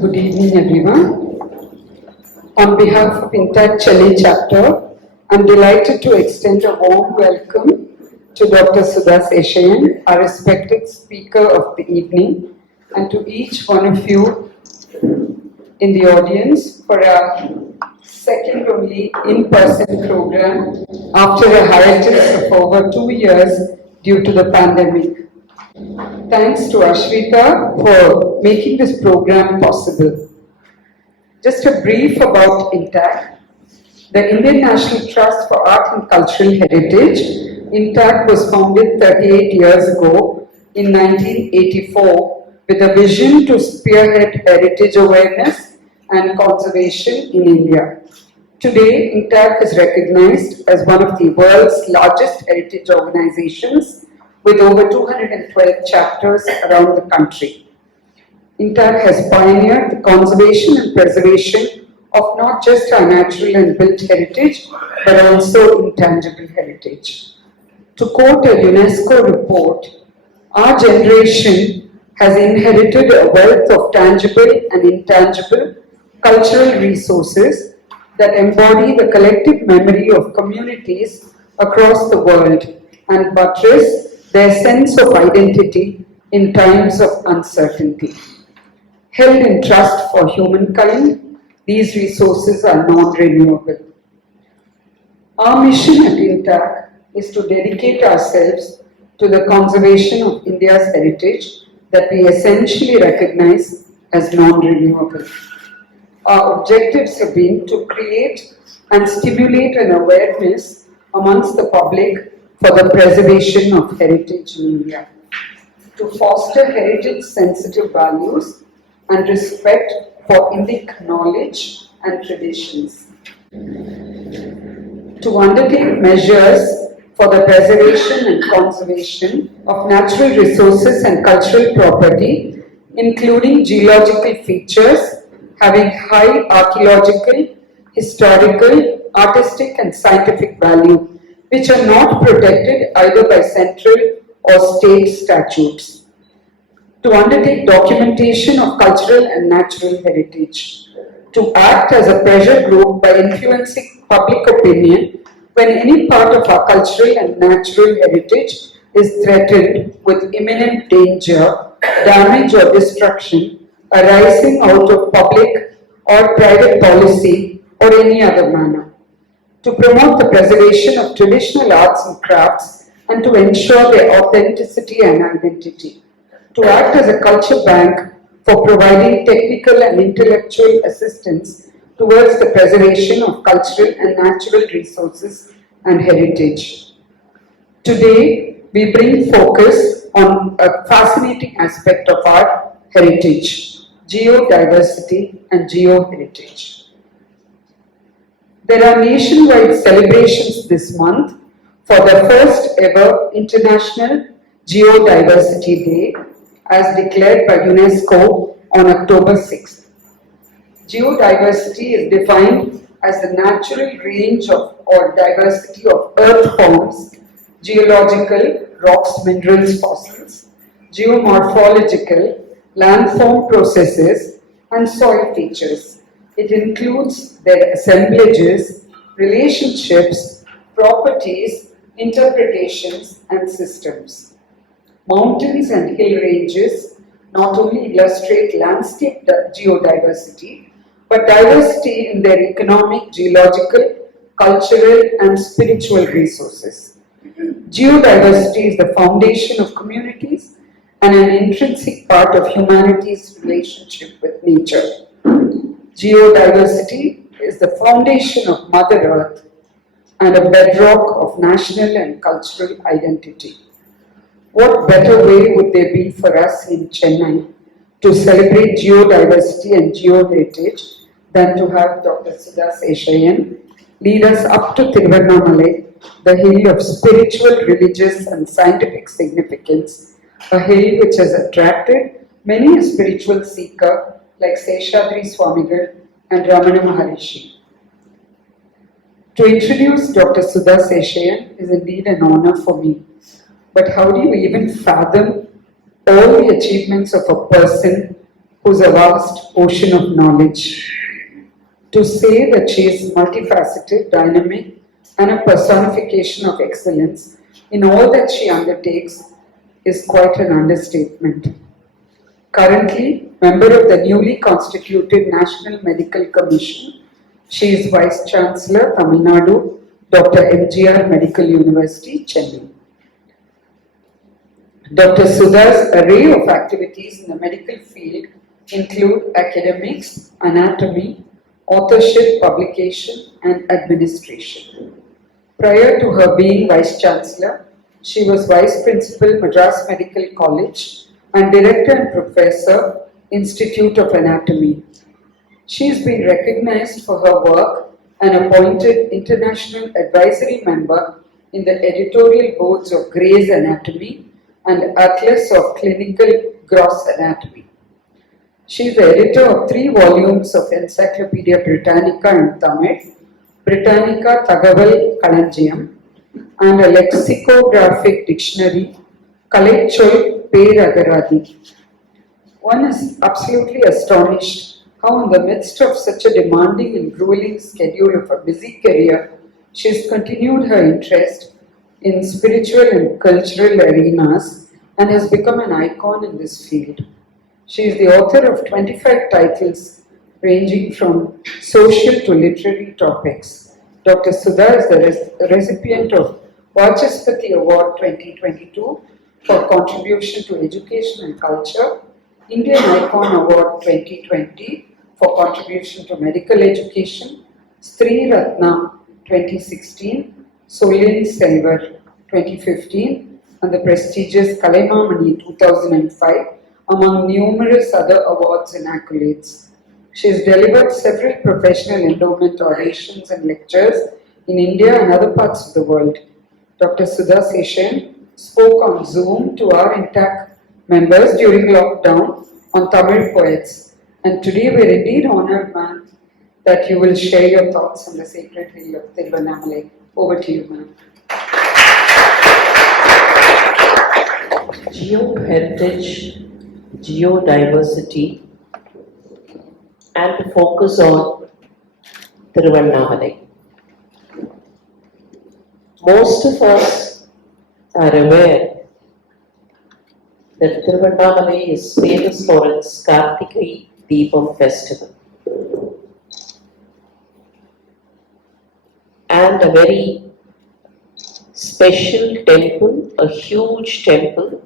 Good evening, everyone. On behalf of INTACH Chennai chapter, I'm delighted to extend a warm welcome to Dr. Sudha Seshayyan, our respected speaker of the evening, and to each one of you in the audience for our second only in-person program after a hiatus of over 2 years due to the pandemic. Thanks to Ashrita for making this program possible. Just a brief about INTACH. The Indian National Trust for Art and Cultural Heritage, INTACH, was founded 38 years ago in 1984 with a vision to spearhead heritage awareness and conservation in India. Today, INTACH is recognized as one of the world's largest heritage organizations with over 212 chapters around the country. INTACH has pioneered the conservation and preservation of not just our natural and built heritage, but also intangible heritage. To quote a UNESCO report, our generation has inherited a wealth of tangible and intangible cultural resources that embody the collective memory of communities across the world and buttress their sense of identity in times of uncertainty. Held in trust for humankind, these resources are non-renewable. Our mission at INTACH is to dedicate ourselves to the conservation of India's heritage that we essentially recognize as non-renewable. Our objectives have been to create and stimulate an awareness amongst the public for the preservation of heritage in India, to foster heritage-sensitive values and respect for Indic knowledge and traditions, to undertake measures for the preservation and conservation of natural resources and cultural property, including geological features having high archaeological, historical, artistic and scientific value, which are not protected either by central or state statutes. To undertake documentation of cultural and natural heritage. To act as a pressure group by influencing public opinion when any part of our cultural and natural heritage is threatened with imminent danger, damage or destruction arising out of public or private policy or any other manner. To promote the preservation of traditional arts and crafts and to ensure their authenticity and identity. To act as a culture bank for providing technical and intellectual assistance towards the preservation of cultural and natural resources and heritage. Today, we bring focus on a fascinating aspect of our heritage, geodiversity and geoheritage. There are nationwide celebrations this month for the first ever International Geodiversity Day as declared by UNESCO on October 6th. Geodiversity is defined as the natural range of or diversity of earth forms, geological, rocks, minerals, fossils, geomorphological, landform processes, and soil features. It includes their assemblages, relationships, properties, interpretations, and systems. Mountains and hill ranges not only illustrate landscape geodiversity, but diversity in their economic, geological, cultural, and spiritual resources. Geodiversity is the foundation of communities and an intrinsic part of humanity's relationship with nature. Geodiversity is the foundation of Mother Earth and a bedrock of national and cultural identity. What better way would there be for us in Chennai to celebrate geodiversity and geoheritage than to have Dr. Sudha Seshayyan lead us up to Thiruvannamalai, the hill of spiritual, religious and scientific significance, a hill which has attracted many a spiritual seeker like Seshadri, Swamigal and Ramana, Maharishi. To introduce Dr. Sudha Seshayyan is indeed an honor for me. But how do you even fathom all the achievements of a person who's a vast ocean of knowledge. To say that she is multifaceted, dynamic, and a personification of excellence in all that she undertakes is quite an understatement. Currently, member of the newly constituted National Medical Commission, she is Vice Chancellor, Tamil Nadu, Dr. MGR Medical University, Chennai. Dr. Sudha's array of activities in the medical field include academics, anatomy, authorship, publication, and administration. Prior to her being Vice Chancellor, she was Vice Principal, Madras Medical College, and Director and Professor, Institute of Anatomy. She has been recognized for her work and appointed International Advisory Member in the editorial boards of Gray's Anatomy and Atlas of Clinical Gross Anatomy. She is the editor of 3 volumes of Encyclopedia Britannica in Tamil, Britannica Thagaval Kalanjiyam, and a lexicographic dictionary, Kalechol Peragaradi. One is absolutely astonished how in the midst of such a demanding and grueling schedule of a busy career, she has continued her interest in spiritual and cultural arenas and has become an icon in this field. She is the author of 25 titles ranging from social to literary topics. Dr. Sudha is the recipient of Vachaspati Award 2022 for contribution to education and culture, Indian Icon Award 2020 for contribution to medical education, Sri Ratna 2016, Solin Selvar 2015, and the prestigious Kalaimamani 2005, among numerous other awards and accolades. She has delivered several professional endowment orations and lectures in India and other parts of the world. Dr. Sudha Seshayyan spoke on Zoom to our INTACH members during lockdown on Tamil poets. And today we are indeed honored, ma'am, that you will share your thoughts on the sacred hill of Thiruvannamalai. Over to you, ma'am. Geo-heritage, geodiversity, and to focus on Thiruvannamalai. Most of us are aware that Thiruvannamalai is famous for its Kartikai Deepam festival, and a very special temple, a huge temple.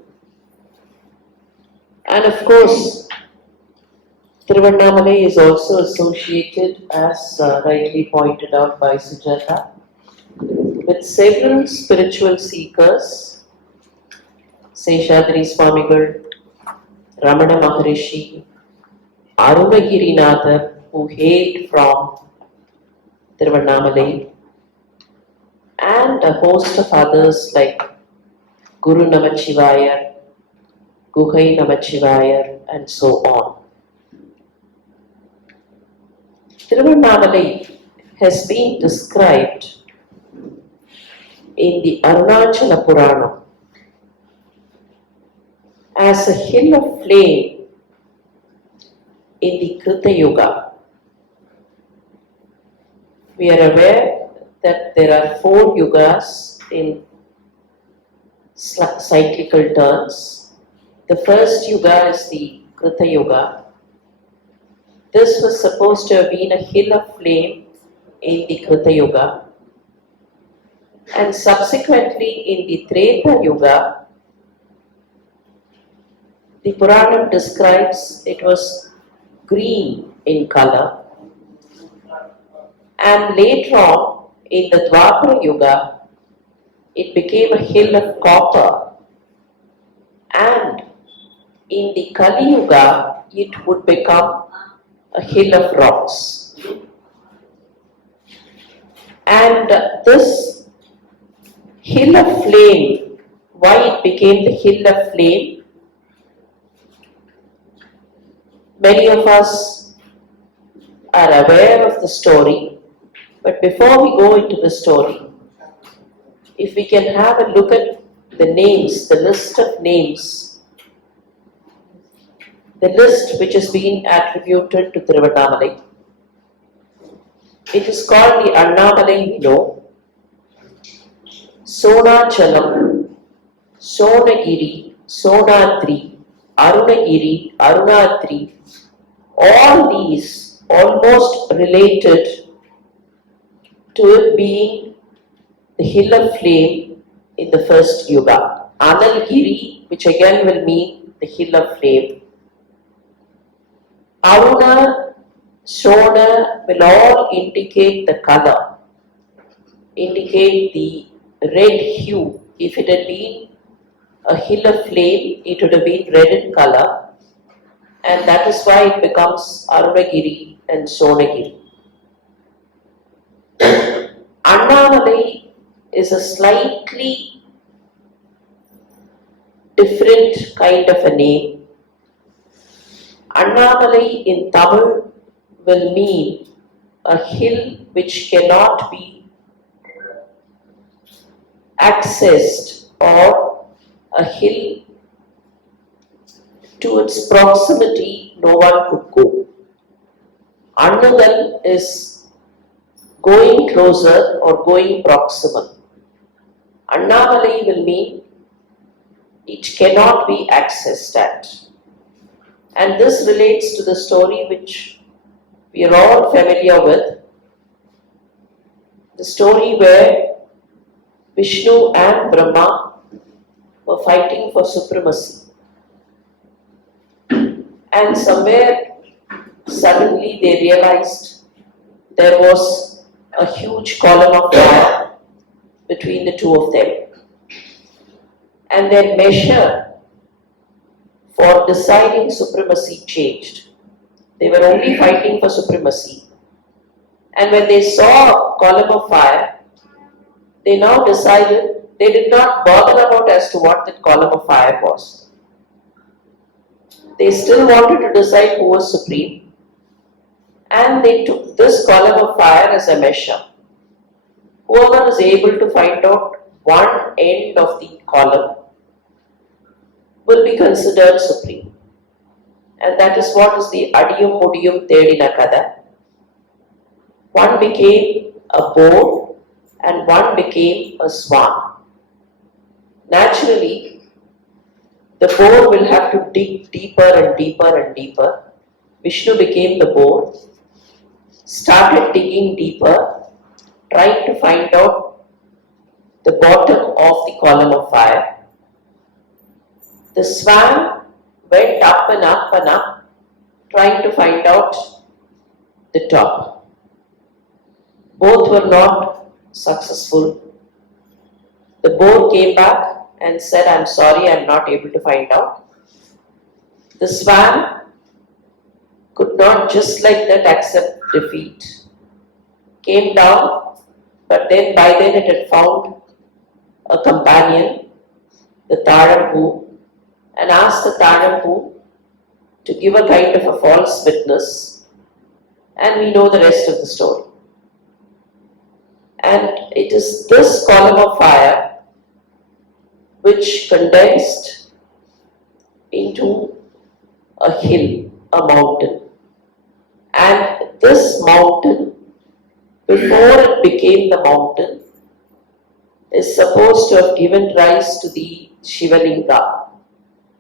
And of course, Thiruvannamalai is also associated, as rightly pointed out by Sujata, with several spiritual seekers, Seshadri Swamigal, Ramana Maharishi, Arunagirinathar, who hailed from Thiruvannamalai, and a host of others like Guru Namachivayar, Guhai Namachivayar, and so on. Thiruvannamalai has been described in the Arunachala Purana as a hill of flame in the Kritha yuga. We are aware that there are 4 yugas in cyclical terms. The first yuga is the Kritha yuga. This was supposed to have been a hill of flame in the Kritha yuga. And subsequently in the Tretha yuga, the Purana describes it was green in color. And later on, in the Dwapara yuga, it became a hill of copper. And in the Kali yuga, it would become a hill of rocks. And this hill of flame, why it became the hill of flame? Many of us are aware of the story, but before we go into the story, if we can have a look at the names, the list of names the list which is being attributed to Thiruvannamalai. It is called the Annamalai Hill, Sonachalam, Sonagiri, Sonadri, Arunagiri, Arunadri. All these almost related to it being the hill of flame in the first yuga. Analgiri, which again will mean the hill of flame. Aruna, Sona will all indicate the color, indicate the red hue. If it had been a hill of flame, it would have been red in color, and that is why it becomes Arunagiri and Sonagiri. Annamalai is a slightly different kind of a name. Annamalai in Tamil will mean a hill which cannot be accessed, or a hill to its proximity no one could go. Annugal is going closer or going proximal. Annamalai will mean it cannot be accessed at. And this relates to the story which we are all familiar with, the story where Vishnu and Brahma were fighting for supremacy. And somewhere suddenly they realized there was a huge column of fire between the two of them. And their measure for deciding supremacy changed. They were only fighting for supremacy. And when they saw a column of fire, they now decided they did not bother about as to what that column of fire was. They still wanted to decide who was supreme, and they took this column of fire as a measure. Whoever is able to find out one end of the column will be considered supreme. And that is what is the Adiyum Mudiyum Tedina Kada. One became a boar and one became a swan. Naturally, the boar will have to dig deeper and deeper and deeper. Vishnu became the boar, started digging deeper, trying to find out the bottom of the column of fire. The swan went up and up and up, trying to find out the top. Both were not successful. The boar came back and said, "I'm sorry, I'm not able to find out." The swan could not just like that accept defeat. Came down, but then by then it had found a companion, the Tarampu, and asked the Tarampu to give a kind of a false witness, and we know the rest of the story. And it is this column of fire which condensed into a hill, a mountain. And this mountain, before it became the mountain, is supposed to have given rise to the Shivalinga.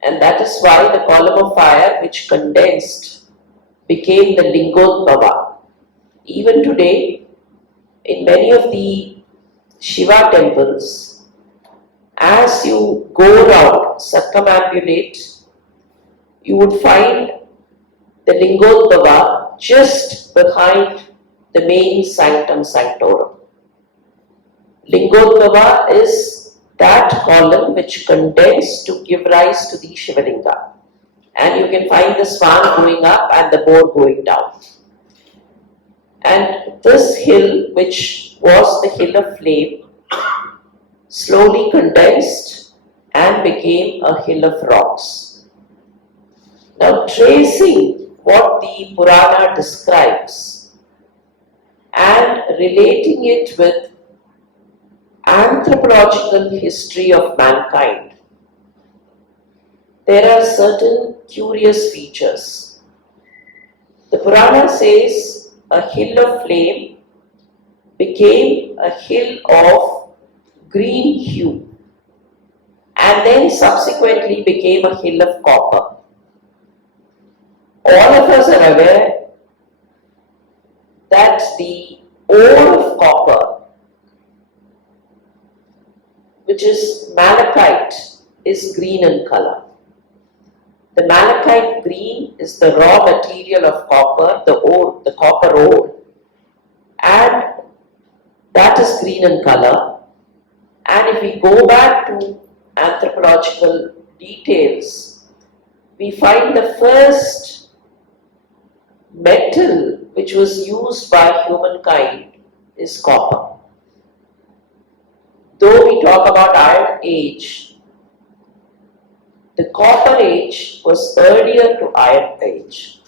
And that is why the column of fire which condensed became the Lingodbhava. Even today, in many of the Shiva temples, as you go around, circumambulate, you would find the Lingodbhava just behind the main sanctum sanctorum. Lingodbhava is that column which condensed to give rise to the Shivalinga. And you can find the swan going up and the boar going down. And this hill, which was the hill of flame, slowly condensed and became a hill of rocks. Now, tracing what the Purana describes and relating it with anthropological history of mankind, there are certain curious features. The Purana says a hill of flame became a hill of green hue and then subsequently became a hill of copper. All of us are aware that the ore of copper, which is malachite, is green in color. The malachite green is the raw material of copper, the ore, the copper ore, and that is green in color. And if we go back to anthropological details, we find the first metal which was used by humankind is copper. Though we talk about Iron Age, the Copper Age was earlier to Iron Age.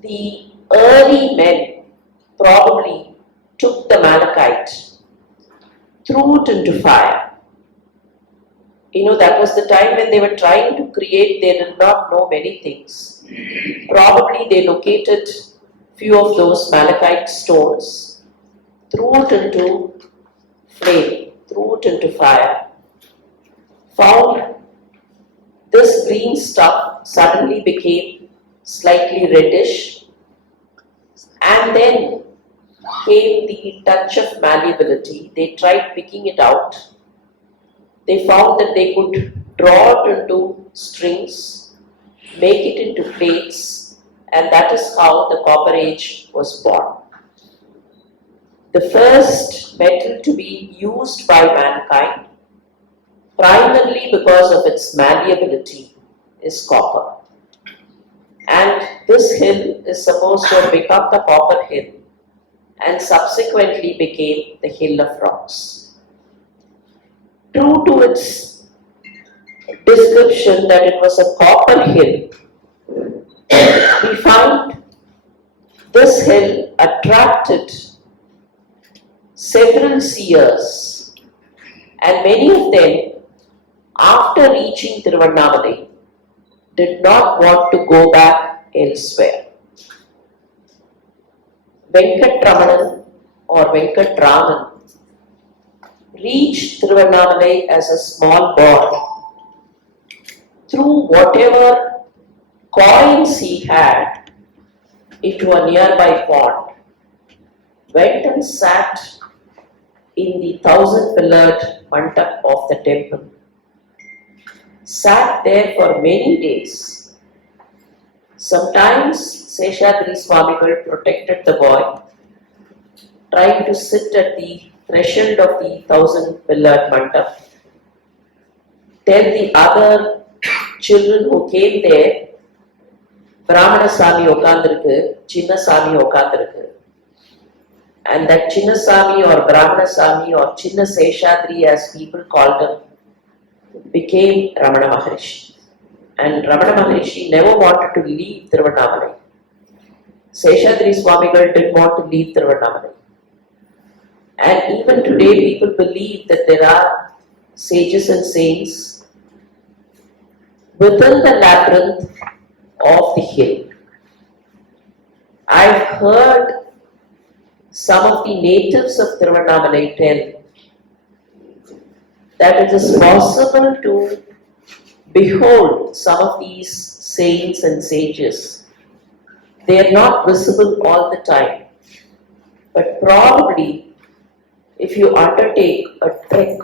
The early men probably took the malachite, threw it into fire. That was the time when they were trying to create, they did not know many things. Probably they located few of those malachite stones, threw it into flame, threw it into fire, found this green stuff suddenly became slightly reddish, and then came the touch of malleability. They tried picking it out. They found that they could draw it into strings, make it into plates, and that is how the Copper Age was born. The first metal to be used by mankind, primarily because of its malleability, is copper. And this hill is supposed to have become the Copper Hill and subsequently became the Hill of Rocks. True to its description that it was a copper hill, we find this hill attracted several seers, and many of them, after reaching Thiruvannamalai, did not want to go back elsewhere. Venkatramanan or Venkatraman reached Thiruvannamalai as a small boy. Threw whatever coins he had into a nearby pond, went and sat in the 1,000-pillared mandap of the temple, sat there for many days. Sometimes Seshadri Swamigal protected the boy, trying to sit at the threshold of the 1,000-pillared mandap, tell the other children who came there, Ramana Sami Okandirukku, Chinna Sami Okandirukku. And that Chinna Sami or Brahmana Sami or Chinna Seshadri, as people called him, became Ramana Maharishi. And Ramana Maharishi never wanted to leave Thiruvannamalai. Seshadri Swamigal didn't want to leave Thiruvannamalai. And even today, people believe that there are sages and saints within the labyrinth of the hill. I've heard some of the natives of Thiruvannamalai tell that it is possible to behold some of these saints and sages. They are not visible all the time, but probably if you undertake a trek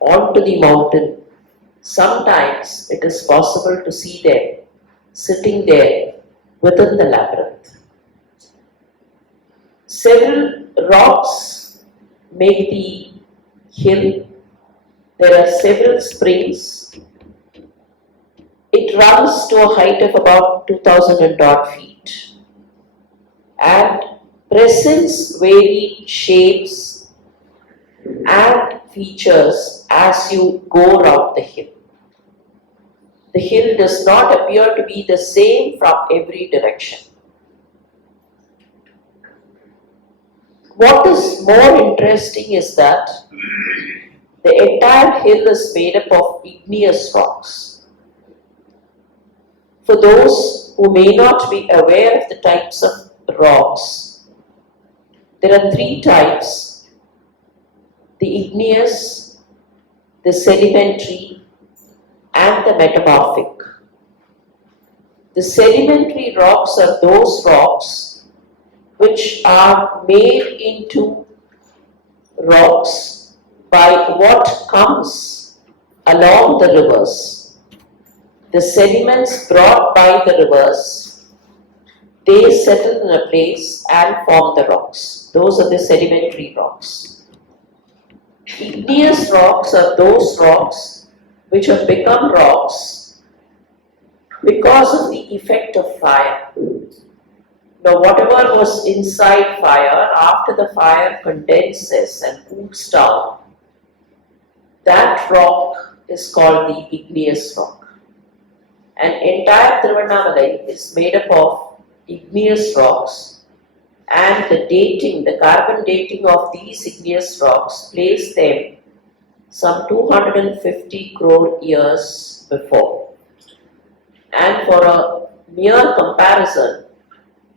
onto the mountain, sometimes it is possible to see them sitting there within the labyrinth. Several rocks make the hill. There are several springs. It runs to a height of about 2,000 and odd feet and presents varied shapes and features as you go around the hill. The hill does not appear to be the same from every direction. What is more interesting is that The entire hill is made up of igneous rocks. For those who may not be aware of the types of rocks, there are three types: the igneous, the sedimentary, and the metamorphic. The sedimentary rocks are those rocks which are made into rocks by what comes along the rivers. The sediments brought by the rivers, they settle in a place and form the rocks. Those are the sedimentary rocks. Igneous rocks are those rocks which have become rocks because of the effect of fire. Now, whatever was inside fire, after the fire condenses and cools down, that rock is called the igneous rock. An entire Thiruvannamalai is made up of igneous rocks, and the dating, the carbon dating of these igneous rocks place them some 250 crore years before. And for a mere comparison,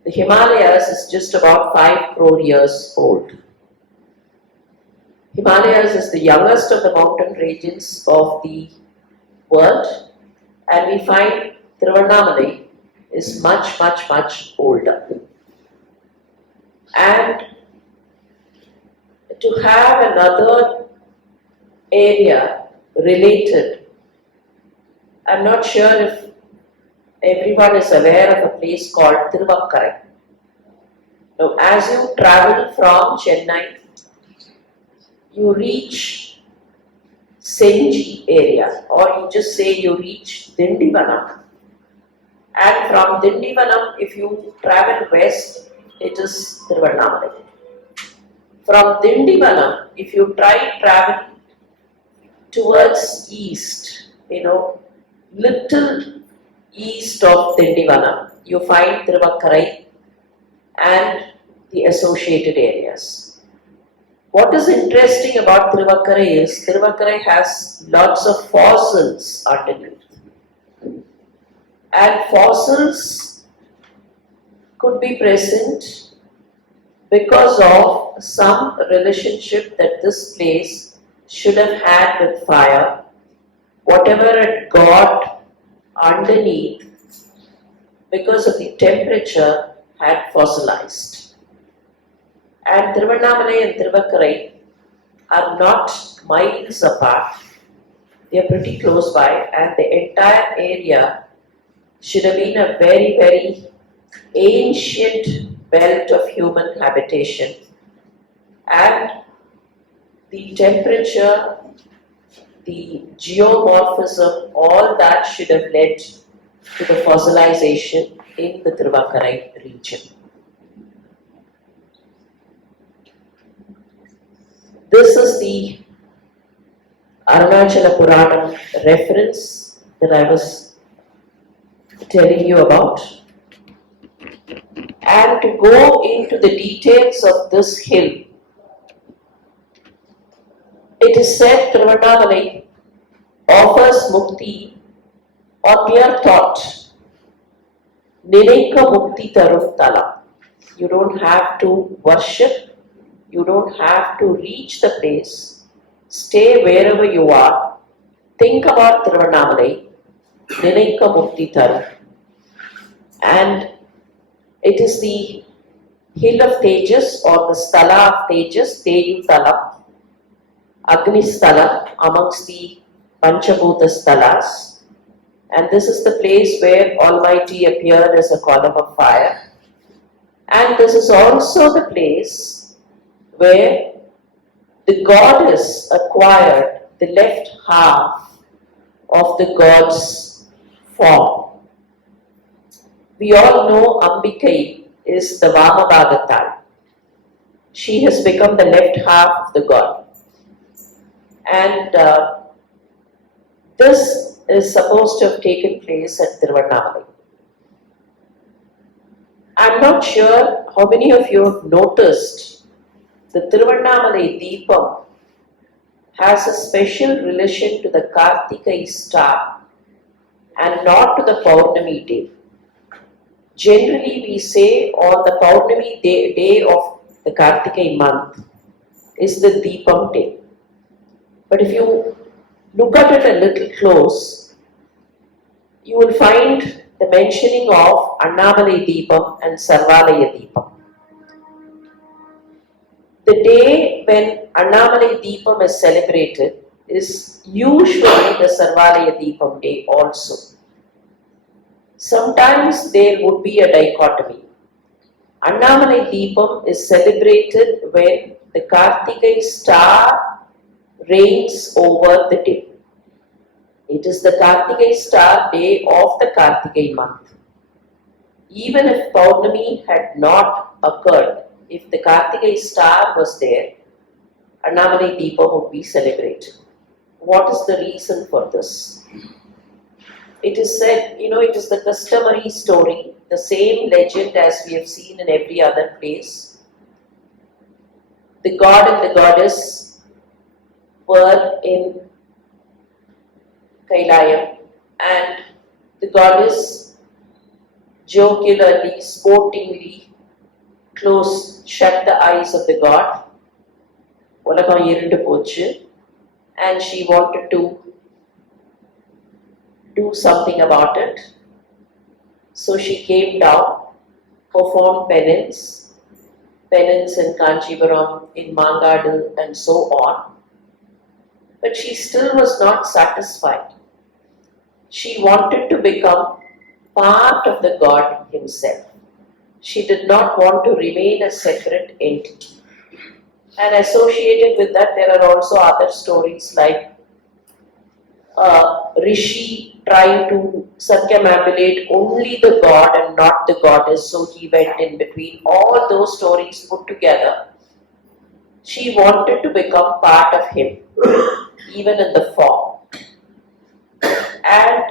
the Himalayas is just about 5 crore years old. Himalayas is the youngest of the mountain regions of the world, and we find Thiruvannamalai is much, much, much older. And to have another area related, I'm not sure if everyone is aware of a place called Thiruvannamalai. Now, as you travel from Chennai, you reach Senji area, or you just say you reach Dindivanam. And from Dindivanam, if you travel west, it is Thiruvannamalai. From Dindivanam, if you try travel towards east, little east of Dindivanam, you find Thiruvannamalai and the associated areas. What is interesting about Thiruvannamalai is Thiruvannamalai has lots of fossils underneath. And fossils could be present because of some relationship that this place should have had with fire. Whatever it got underneath, because of the temperature, had fossilized. And Thiruvannamalai and Thiruvannamalai are not miles apart. They are pretty close by, and the entire area should have been a very, very ancient belt of human habitation. And the temperature, the geomorphism, all that should have led to the fossilization in the Thiruvannamalai region. This is the Arunachala Purana reference that I was telling you about. And to go into the details of this hill, it is said Thiruvannamalai offers mukti on mere thought. Ninaika mukti tarum tala. You don't have to worship, you don't have to reach the place. Stay wherever you are. Think about Thiruvannamalai, Ninaika mukti tarum. And it is the hill of Tejas, or the sthala of Tejas, Teju Tala, Agni Sthala, amongst the Panchabhuta Sthalas. And this is the place where Almighty appeared as a column of fire. And this is also the place where the goddess acquired the left half of the god's form. We all know Ambikai is the Vamabhagatai. She has become the left half of the god. And this is supposed to have taken place at Thiruvannamalai. I'm not sure how many of you have noticed the Thiruvannamalai Deepam has a special relation to the Kartika star and not to the Paurnami day. Generally, we say on the Paurnami day of the Kartika month is the Deepam day. But if you look at it a little close, you will find the mentioning of Annamalai Deepam and Sarvalaya Deepam. The day when Annamalai Deepam is celebrated is usually the Sarvalaya Deepam day also. Sometimes there would be a dichotomy. Annamalai Deepam is celebrated when the Kartika star reigns over the day. It is the Kartika star day of the Kartika month. Even if Paurnami had not occurred, if the Kartika star was there, Annamalai Deepam would be celebrated. What is the reason for this? It is said, it is the customary story, the same legend as we have seen in every other place. The god and the goddess were in Kailayam, and the goddess jocularly, sportingly shut the eyes of the god. உலகம் இருண்டு போச்சு, and she wanted to do something about it. So she came down, performed penance in Kanchipuram, in Mangadu, and so on. But she still was not satisfied. She wanted to become part of the God himself. She did not want to remain a separate entity. And associated with that, there are also other stories like Rishi trying to circumambulate only the god and not the goddess, so he went in between. All those stories put together, she wanted to become part of him, even in the form. And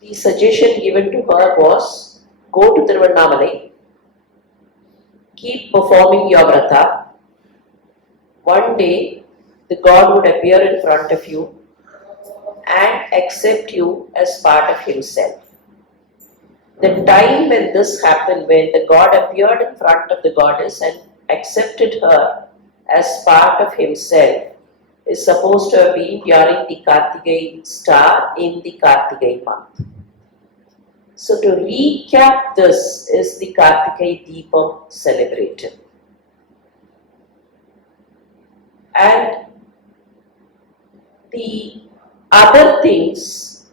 the suggestion given to her was, go to Thiruvannamalai, keep performing your vrata. One day, the god would appear in front of you and accept you as part of himself. The time when this happened, when the god appeared in front of the goddess and accepted her as part of himself, is supposed to have been during the Kartika star in the Kartika month. So to recap, this is the Kartika Deepam celebrated. And the other things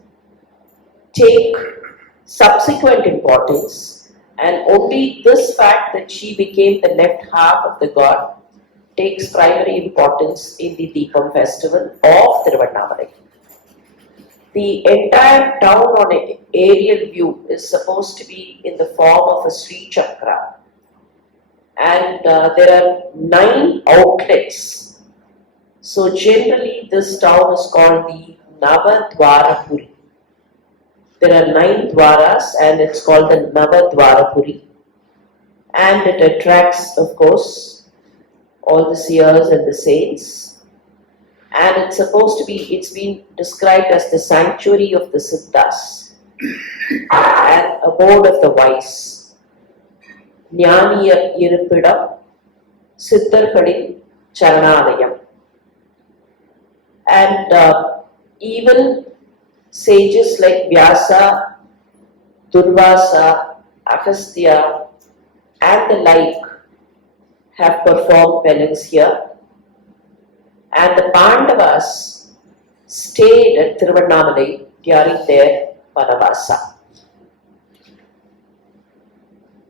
take subsequent importance, and only this fact that she became the left half of the god takes primary importance in the Deepam festival of Thiruvannamalai. The entire town on an aerial view is supposed to be in the form of a Sri Chakra, and there are 9 outlets. So generally this town is called the Navadwarapuri. There are 9 dwaras and it's called the Navadwarapuri. And it attracts, of course, all the seers and the saints. And it's supposed to be, it's been described as the sanctuary of the Siddhas and abode of the wise. Jnaniya Irupidam, Siddharkalin Charanalayam. And even sages like Vyasa, Durvasa, Agastya, and the like have performed penance here. And the Pandavas stayed at Thiruvannamalai during their Vanavasa.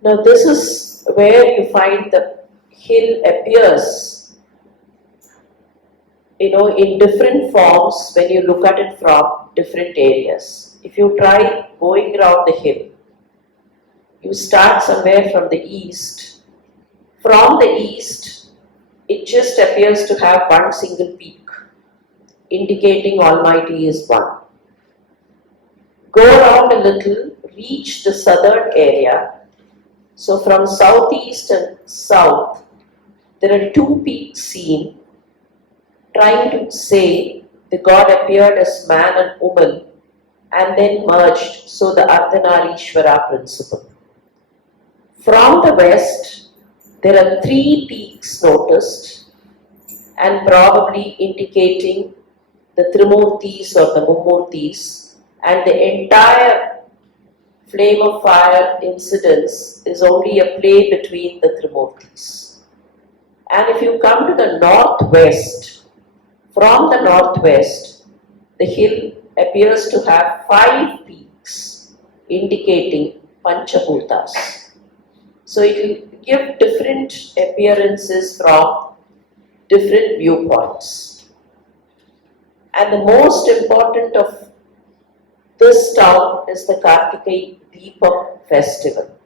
Now this is where you find the hill appears in different forms when you look at it from different areas. If you try going around the hill, you start somewhere from the east. From the east, it just appears to have one single peak, indicating Almighty is one. Go around a little, reach the southern area. So from southeast and south, there are 2 peaks seen. trying to say the god appeared as man and woman and then merged, so the Ardhanarishvara principle. From the west, there are 3 peaks noticed and probably indicating the Trimurtis or the Mummurtis, and the entire flame of fire incidence is only a play between the Trimurtis. And if you come to the northwest, from the northwest, the hill appears to have 5 peaks indicating Panchabhutas. So it will give different appearances from different viewpoints. And the most important of this town is the Kartikeya Deepam festival.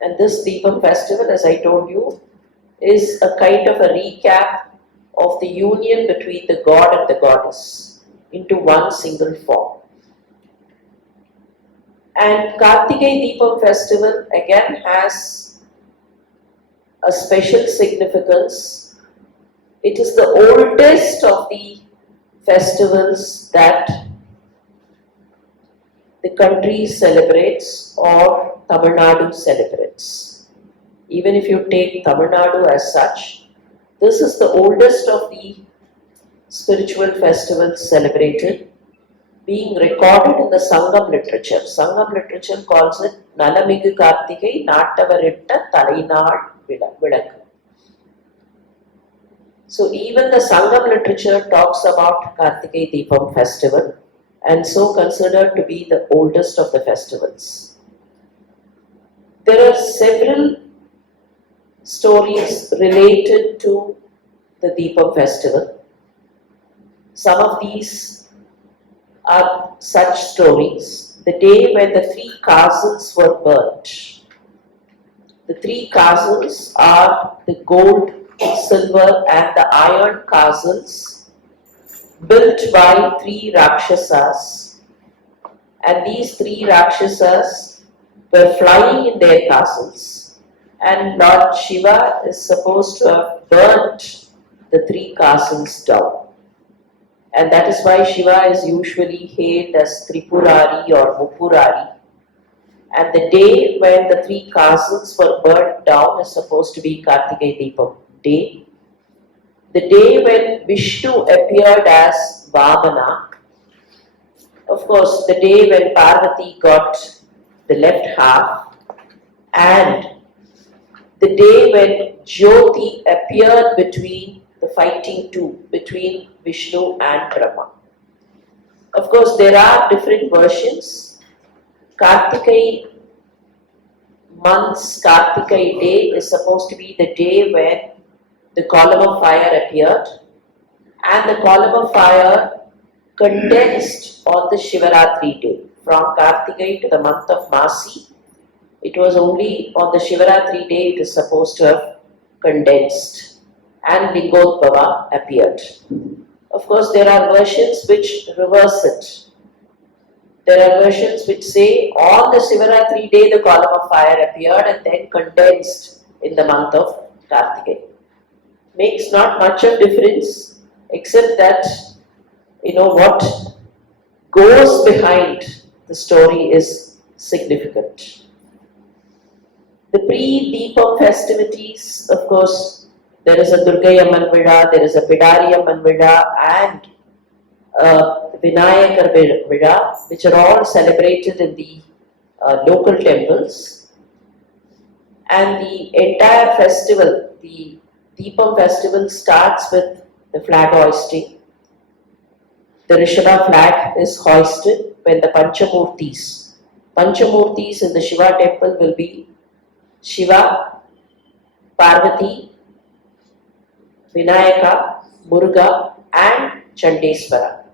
And this Deepam festival, as I told you, is a kind of a recap of the union between the god and the goddess into one single form. And Kartikeya Deepam festival again has a special significance. It is the oldest of the festivals that the country celebrates or Tamil Nadu celebrates. Even if you take Tamil Nadu as such, this is the oldest of the spiritual festivals celebrated, being recorded in the Sangam literature. Sangam literature calls it Nalamigu Kartigai Nattavaritta Talainad Vilakku. So even the Sangam literature talks about Kartikeya Deepam festival, and so considered to be the oldest of the festivals. There are several stories related to the Deepam festival. Some of these are such stories. The day when the 3 castles were burnt. The 3 castles are the gold, silver and the iron castles built by 3 Rakshasas, and these 3 Rakshasas were flying in their castles, and Lord Shiva is supposed to have burnt the 3 castles down, and that is why Shiva is usually hailed as Tripurari or Muppurari, and the day when the 3 castles were burnt down is supposed to be Kartikeya Deepam day. The day when Vishnu appeared as Ramana, of course the day when Parvati got the left half, and the day when Jyoti appeared between the fighting 2, between Vishnu and Brahma. Of course there are different versions. Kartikeya month's Kartikeya day is supposed to be the day when the column of fire appeared, and the column of fire condensed on the Shivaratri day. From Kartikeya to the month of Masi, it was only on the Shivaratri day it is supposed to have condensed, and Lingodbhava appeared. Of course, there are versions which reverse it. There are versions which say on the Shivaratri day the column of fire appeared and then condensed in the month of Kartikeya. Makes not much of difference, except that what goes behind the story is significant. The pre-Deepam festivities, of course, there is a Durgayamman Vida, there is a Pidariyamman Vida and Vinayakar Vida, which are all celebrated in the local temples. And the entire festival, the Deepam festival, starts with the flag hoisting. The Rishabha flag is hoisted when the Panchamurtis in the Shiva temple will be Shiva, Parvati, Vinayaka, Muruga and Chandeswara.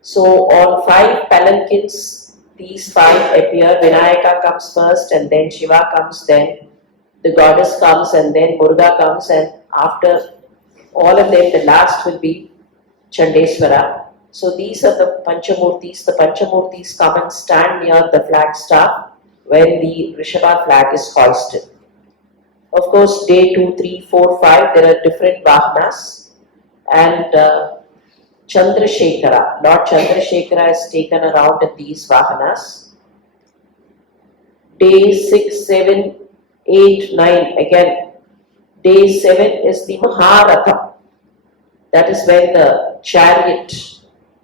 So on 5 palanquins, these 5 appear. Vinayaka comes first and then Shiva comes, then the goddess comes and then Muruga comes, and after all of them the last will be Chandeswara. So these are the Panchamurtis. The Panchamurtis come and stand near the flagstaff when the Rishabha flag is hoisted. Of course, day 2, 3, 4, 5, there are different Vahanas. and Chandrasekhara. Lord Chandrasekhara is taken around in these Vahanas. Day 6, 7, 8, 9, again. Day 7 is the Maharatham. That is when the chariot,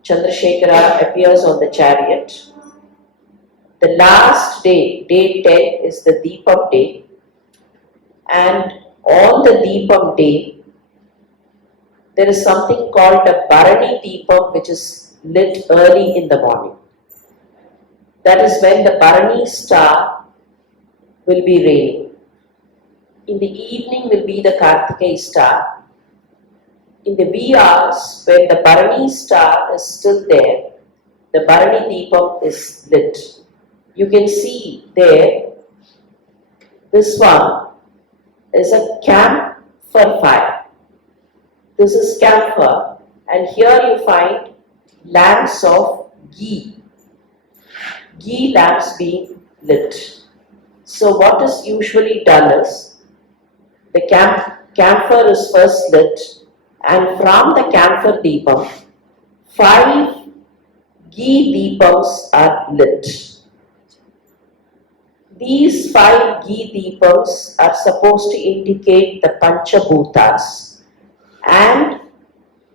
Chandrasekhara appears on the chariot. The last day, day 10, is the Deepam day. And on the Deepam day, there is something called a Bharani Deepam, which is lit early in the morning. That is when the Bharani star will be raining. In the evening will be the Kartikeya star. In the wee hours, when the Bharani star is still there, the Bharani Deepam is lit. You can see there, this one is a camphor fire. This is camphor, and here you find lamps of ghee lamps being lit. So what is usually done is, the camphor is first lit, and from the camphor deepam, 5 ghee deepams are lit. These 5 ghee deepams are supposed to indicate the Panchabhutas, and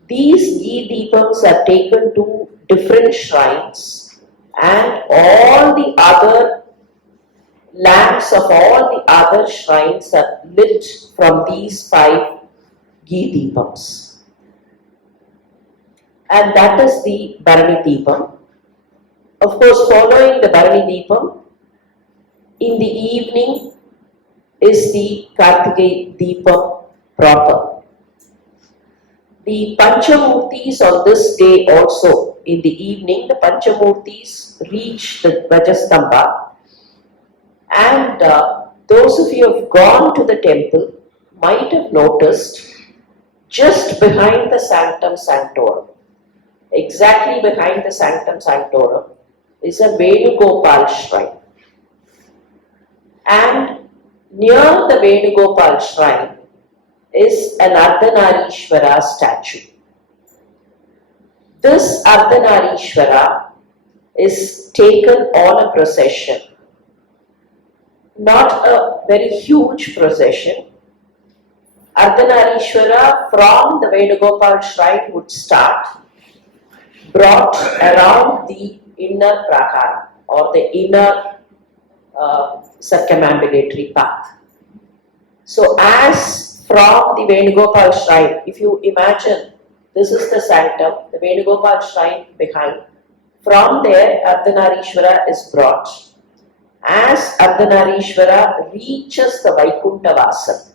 these ghee deepams are taken to different shrines, and all the other lamps of all the other shrines are lit from these 5 ghee deepams. And that is the Bharani Deepam. Of course, following the Bharani Deepam, in the evening is the Kartikeya Deepam proper. The Panchamurtis on this day also, in the evening, the Panchamurtis reach the Dvajastambha, and those of you who have gone to the temple might have noticed just behind the Sanctum Sanctorum, exactly behind the Sanctum Sanctorum, is a Venugopal shrine. And near the Venugopal shrine is an Ardhanarishwara statue. This Ardhanarishwara is taken on a procession, not a very huge procession. Ardhanarishwara from the Venugopal shrine would start, brought around the inner prakara or the inner circumambulatory path. So as from the Venugopal shrine, if you imagine this is the sanctum, the Venugopal shrine behind, from there Ardhanarishwara is brought. As Ardhanarishwara reaches the Vaikuntha Vasal,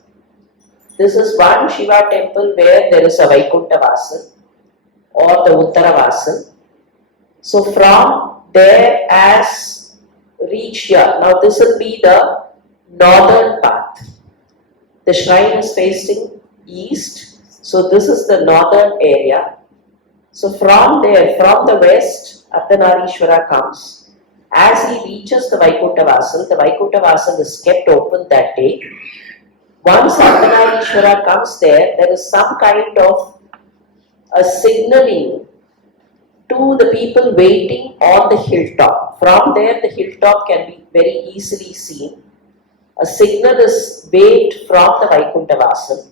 this is one Shiva temple where there is a Vaikuntha Vasal or the Uttara Vasal. So from there as reach here, now this will be the northern path. The shrine is facing east, so this is the northern area. So from there, from the west, Ardhanarishwara comes. As he reaches the Vaikuntha Vasal is kept open that day. Once Ardhanarishwara comes there, there is some kind of a signaling to the people waiting on the hilltop. From there, the hilltop can be very easily seen. A signal is waved from the Vaikuntha Vasal,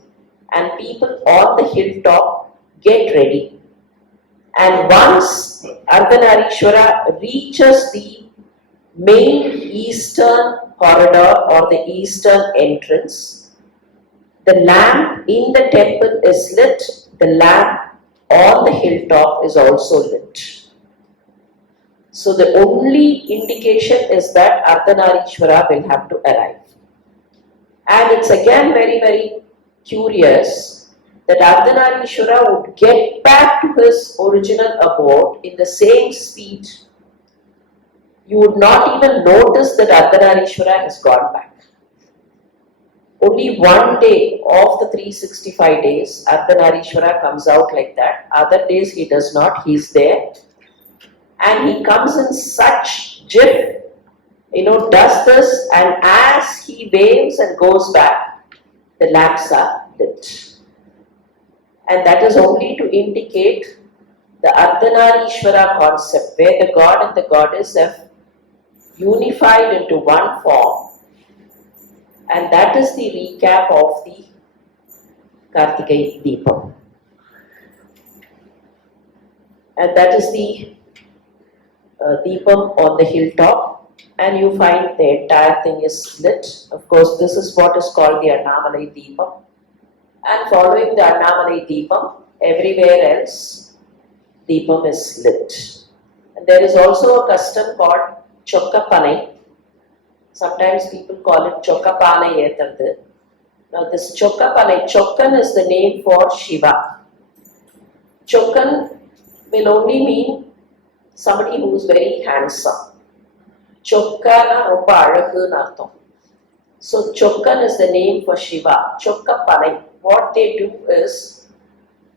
and people on the hilltop get ready. And once Ardhanarishwara reaches the main eastern corridor or the eastern entrance, the lamp in the temple is lit, the lamp on the hilltop is also lit. So the only indication is that Ardhanarishwara will have to arrive. And it's again very, very curious that Ardhanarishwara would get back to his original abode in the same speed. You would not even notice that Ardhanarishwara has gone back. Only one day of the 365 days, Ardhanarishwara comes out like that. Other days he does not, he is there. And he comes in such jiff, does this, and as he waves and goes back, the lamps are lit. And that is only to indicate the Ardhanarishwara concept, where the god and the goddess have unified into one form. And that is the recap of the Kartikai Deepam. And that is the Deepam on the hilltop. And you find the entire thing is lit. Of course, this is what is called the Annamalai Deepam. And following the Annamalai Deepam, everywhere else, Deepam is lit. And there is also a custom called Chokkapanai. Sometimes people call it Chokkapanai Ethardu. Now this Chokkapanai, Chokkan is the name for Shiva. Chokkan will only mean somebody who is very handsome. Chokkana romba azhagunu artham. So Chokkan is the name for Shiva. Chokkapanai. What they do is,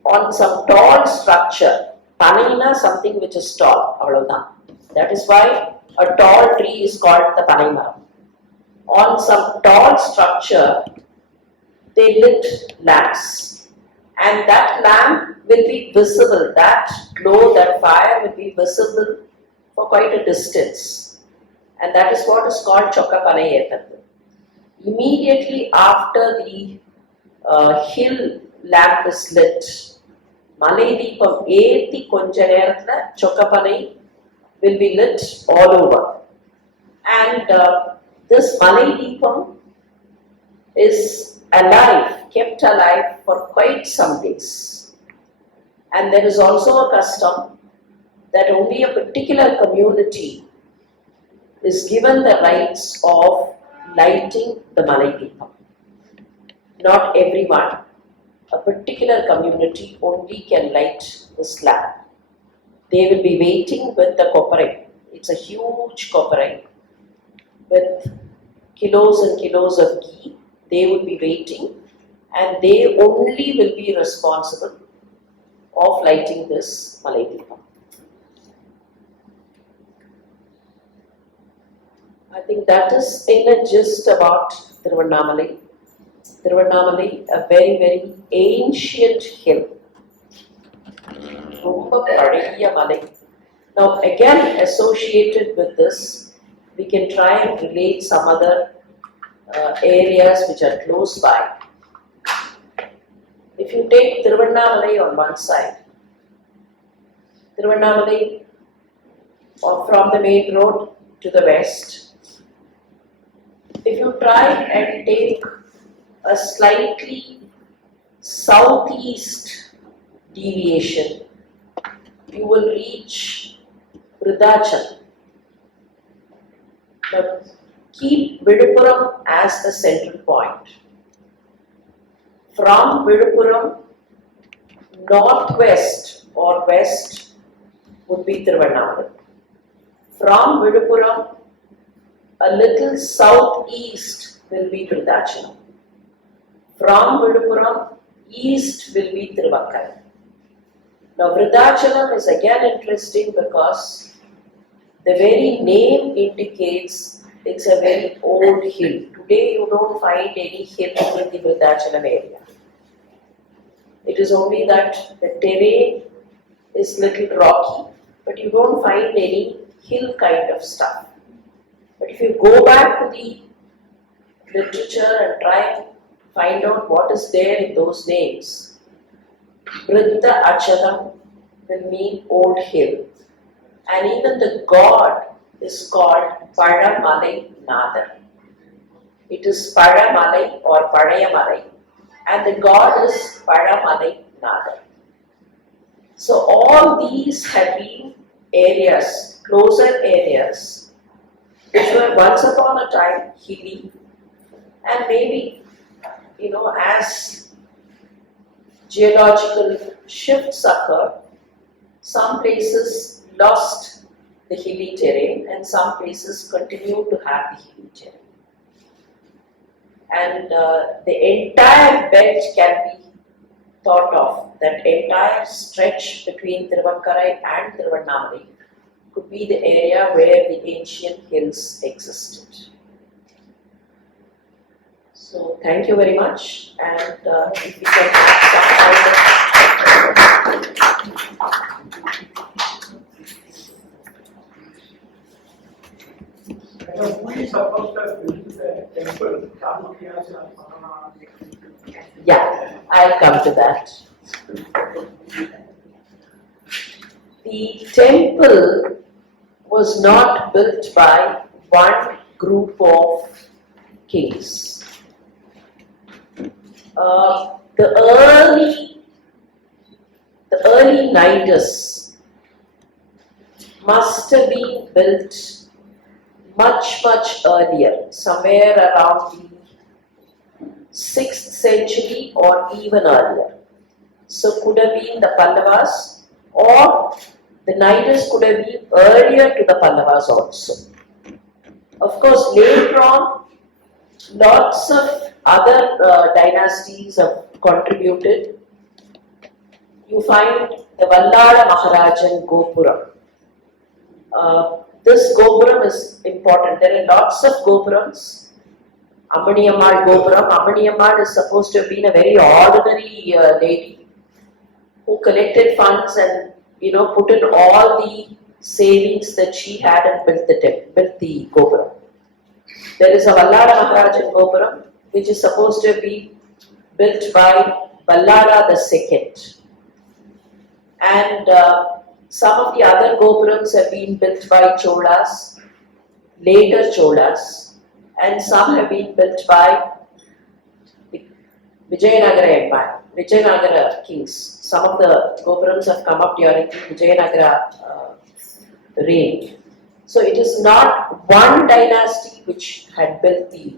on some tall structure, Panaina something which is tall, avladhan. That is why a tall tree is called the Panai Maram. On some tall structure, they lit lamps. And that lamp will be visible, that glow, that fire will be visible for quite a distance. And that is what is called Chokkapanai Ethardu. Immediately after the hill lamp is lit, Malai Deepam Ethi Konja Nerathula Chokkapanai will be lit all over. And this Malai Deepam is alive, kept alive for quite some days. And there is also a custom that only a particular community is given the rights of lighting the Malai Deepam. Not everyone, a particular community only can light this lamp. They will be waiting with the copperai. It's a huge copperai with kilos and kilos of ghee. They will be waiting, and they only will be responsible of lighting this Malai Deepam. I think that is in a gist about Thiruvannamalai. Thiruvannamalai, a very, very ancient hill. Romba Pazhaiya Malai. Now again, associated with this, we can try and relate some other areas which are close by. If you take Thiruvannamalai on one side, Thiruvannamalai from the main road to the west, if you try and take a slightly southeast deviation, you will reach Vridachal. Now, keep Vidupuram as the central point. From Vidupuram, northwest or west would be Thiruvannamalai. From Vidupuram, a little southeast will be Vridachal. From Vidupuram, east will be Thiruvakkara. Now Vridhachalam is again interesting because the very name indicates it's a very old hill. Today you don't find any hill in the Vridhachalam area. It is only that the terrain is little rocky, but you don't find any hill kind of stuff. But if you go back to the literature and try and find out what is there in those names, Vriddha Achalam will mean old hill. And even the god is called Pazhamalai Nadar. It is Pazhamalai or Pazhayamalai, and the god is Pazhamalai Nadar. So all these have been areas, closer areas, which were once upon a time hilly, and maybe, as geological shifts occur, some places lost the hilly terrain and some places continue to have the hilly terrain. And the entire belt can be thought of, that entire stretch between Thiruvakkara and Thiruvannamalai could be the area where the ancient hills existed. So thank you very much, and if we can have some kind of supposed to build the temple? Yeah, I'll come to that. The temple was not built by one group of kings. The early Nidus must have been built much earlier, somewhere around the 6th century or even earlier. So could have been the Pallavas, or the Nidus could have been earlier to the Pallavas also. Of course, later on, lots of other dynasties have contributed. You find the Vallada Maharajan Gopuram. This Gopuram is important. There are lots of Gopurams. Ammaniyammal Gopuram. Ammaniyammal is supposed to have been a very ordinary lady who collected funds and put in all the savings that she had and built the Gopuram. There is a Vallada Maharajan Gopuram which is supposed to be built by Vallada II. And some of the other Gopurams have been built by Cholas, later Cholas, and some have been built by the Vijayanagara Empire, Vijayanagara kings. Some of the Gopurams have come up during the Vijayanagara reign. So it is not one dynasty which had built the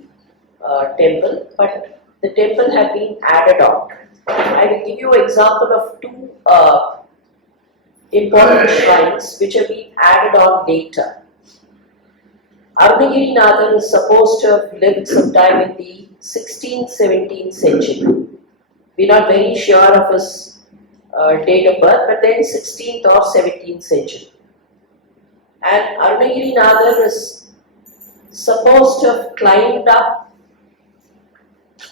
temple, but the temple had been added on. I will give you an example of two important shrines which have been added on later. Arunagirinathar is supposed to have lived sometime in the 16th, 17th century. We are not very sure of his date of birth, but then 16th or 17th century. And Arunagirinathar is supposed to have climbed up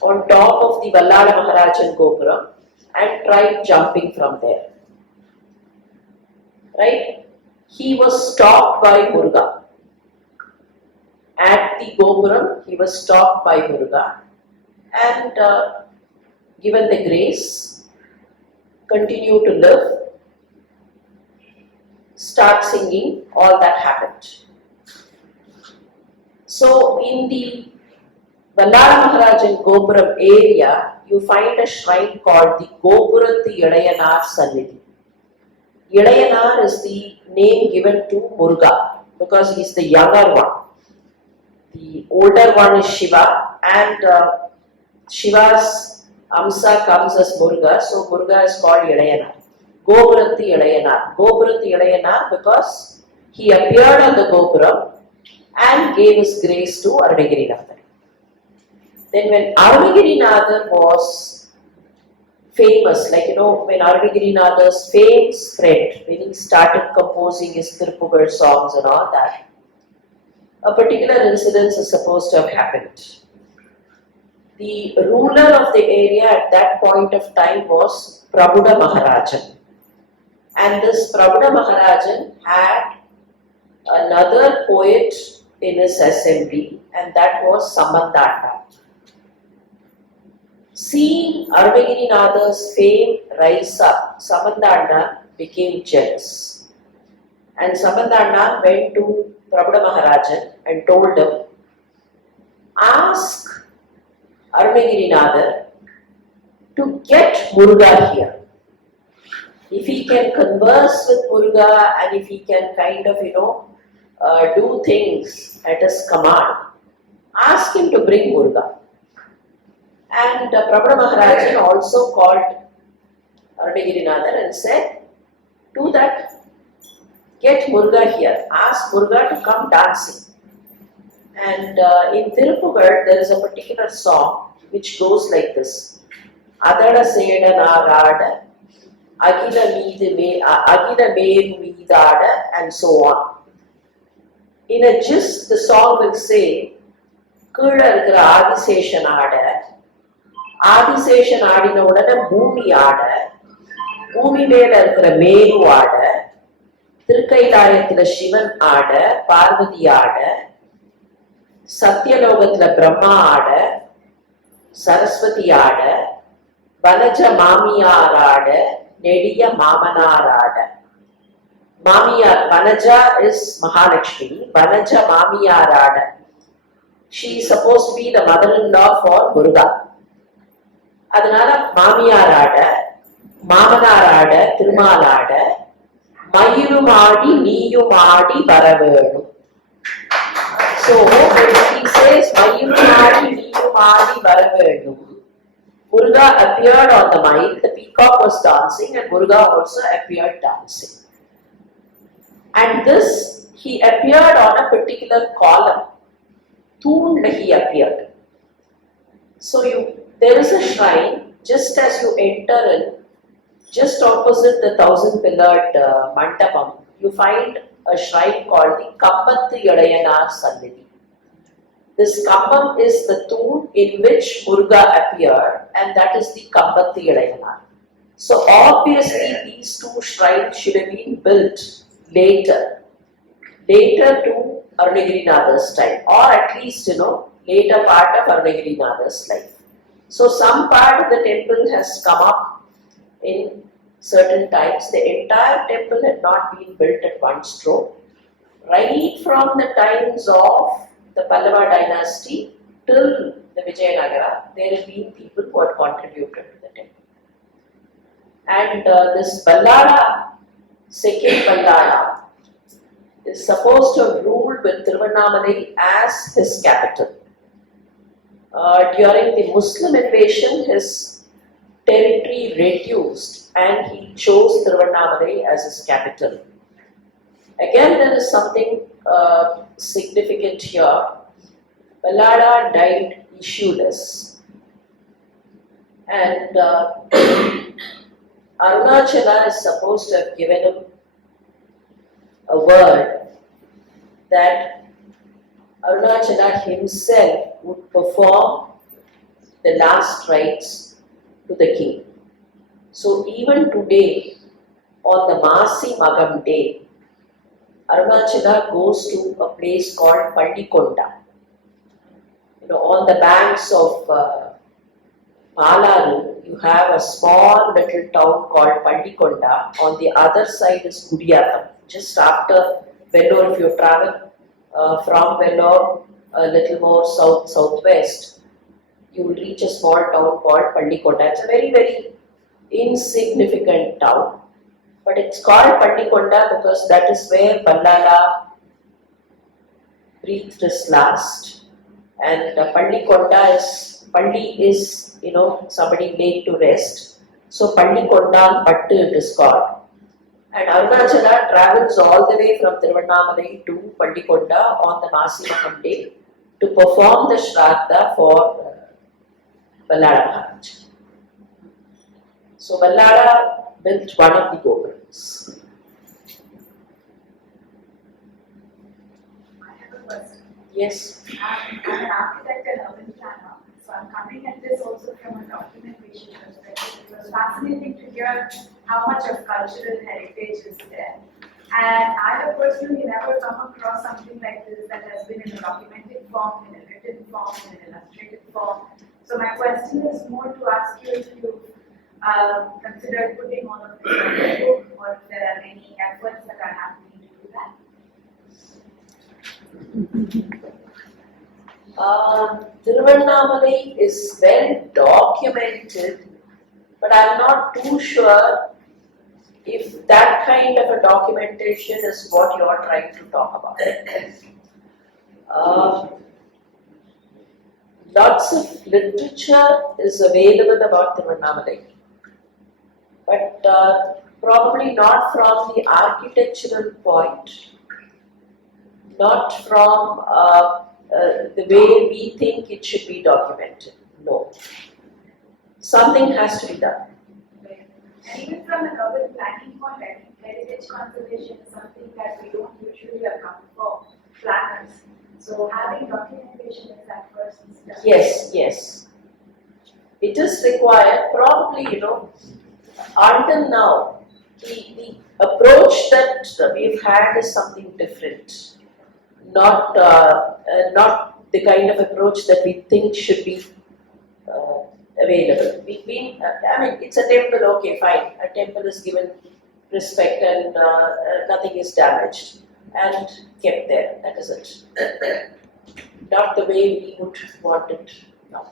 on top of the Vallada Maharajan Gopuram and tried jumping from there. Right? He was stopped by Muruga. At the Gopuram, he was stopped by Muruga and given the grace, continue to live, start singing, all that happened. So in the Vallada Maharajan Gopuram area, you find a shrine called the Gopurathi Idayanar Sannidhi. Idayanar is the name given to Muruga because he is the younger one. The older one is Shiva, and Shiva's Amsa comes as Muruga, so Muruga is called Idayanar. Gopurathi Idayanar. Gopurathi Idayanar because he appeared on the Gopuram and gave his grace to Arunagirinathar. Then when Arunagirinathar was famous, when Arunagirinath's fame spread, when he started composing his Tiruppugal songs and all that, a particular incident is supposed to have happened. The ruler of the area at that point of time was Prabhuda Maharajan. And this Prabhuda Maharajan had another poet in his assembly, and that was Sambandanda. Seeing Arunagirinath's fame rise up, Sambandanda became jealous. And Sambandanda went to Prabhuda Maharajan and told him, ask Arunagirinathar to get Muruga here. If he can converse with Muruga and if he can kind of, do things at his command, ask him to bring Muruga. And Prabhuda Maharajan also called Arunagirinathar and said, do that. Get Muruga here. Ask Muruga to come dancing. And in Tiruppugal, there is a particular song which goes like this. Adada Sedana Rada, Agila Meru Meedada, and so on. In a gist, the song will say, Kula irukra Adiseshan Ada, Adiseshan Adina udana Bhoomi Ada, Bhoomi mela irukra Meru Ada, Thirukailayathila Shivan Ada, Parvati Ada, சத்தியலோகத்துல Brahma ஆட, சரஸ்வதி ஆட, வனஜ மாமியார் ஆட, நெடிய மாமனார் ஆட. Mamiyar, Vanaja is Mahalakshmi, Vanaja Mamiyar ஆட. She is supposed to be the mother-in-law for Muruga. அதனால மாமியார் ஆட, மாமனார் ஆட, திருமால் ஆட, மயிலும் ஆடி நீயும் ஆடி வரவேணும். So when he says மயிலும் ஆடி நீயும் ஆடி வரவேணும், Muruga appeared on the mic, the peacock was dancing and Muruga also appeared dancing. And this, he appeared on a particular column. Thund he appeared. So there is a shrine just as you enter in, just opposite the 1,000-pillared mandapam, you find a shrine called the Kambathu Yadayanar Sannidhi. This Kambam is the tomb in which Muruga appeared, and that is the Kambathu Yadayanar. So obviously these two shrines should have been built later to Arunagirinatha's time, or at least later part of Arunagirinatha's life. So some part of the temple has come up in certain times. The entire temple had not been built at one stroke. Right from the times of the Pallava dynasty till the Vijayanagara, there have been people who had contributed to the temple. And this Ballada, second Ballada, is supposed to have ruled with Thiruvannamalai as his capital. During the Muslim invasion, his territory reduced and he chose Thiruvannamalai as his capital. Again, there is something significant here. Ballada died issueless, and Arunachala is supposed to have given him a word that Arunachala himself would perform the last rites to the king. So even today, on the Masi Magam day, Arunachala goes to a place called Pallikonda. On the banks of Palaru, you have a small little town called Pallikonda. On the other side is Kudiyatham. Just after Vellore, if you travel from Vellore a little more southwest, you will reach a small town called Pallikonda. It's a very, very insignificant town, but it's called Pallikonda because that is where Ballada breathed his last. And Pallikonda is somebody laid to rest. So Pallikonda Pattu it is called. And Arunachala travels all the way from Thiruvannamalai to Pallikonda on the Masi Magam day to perform the Shraddha for Ballada Maharaj. So Ballada built one of the Gopurams. I have a question. Yes. I'm an architect and urban planner, so I'm coming at this also from a documentation perspective. It was fascinating to hear how much of cultural heritage is there. And I have personally never come across something like this that has been in a documented form, in a written form, in an illustrated form. So my question is more to ask you if you considered putting all of this on the book, or if there are any efforts that are happening to do that. Thiruvannamalai is well documented, but I'm not too sure if that kind of a documentation is what you're trying to talk about. Lots of literature is available about Thiruvannamalai, but probably not from the architectural point, not from the way we think it should be documented. No. Something has to be done. And even from an urban planning point, I think heritage conservation is something that we don't usually account for planners. So having documentation is that first step. Yes. It is required, probably, until now, the approach that we've had is something different. Not the kind of approach that we think should be available. It's a temple, okay, fine. A temple is given respect and nothing is damaged and kept there. That is it. Not the way we would want it now.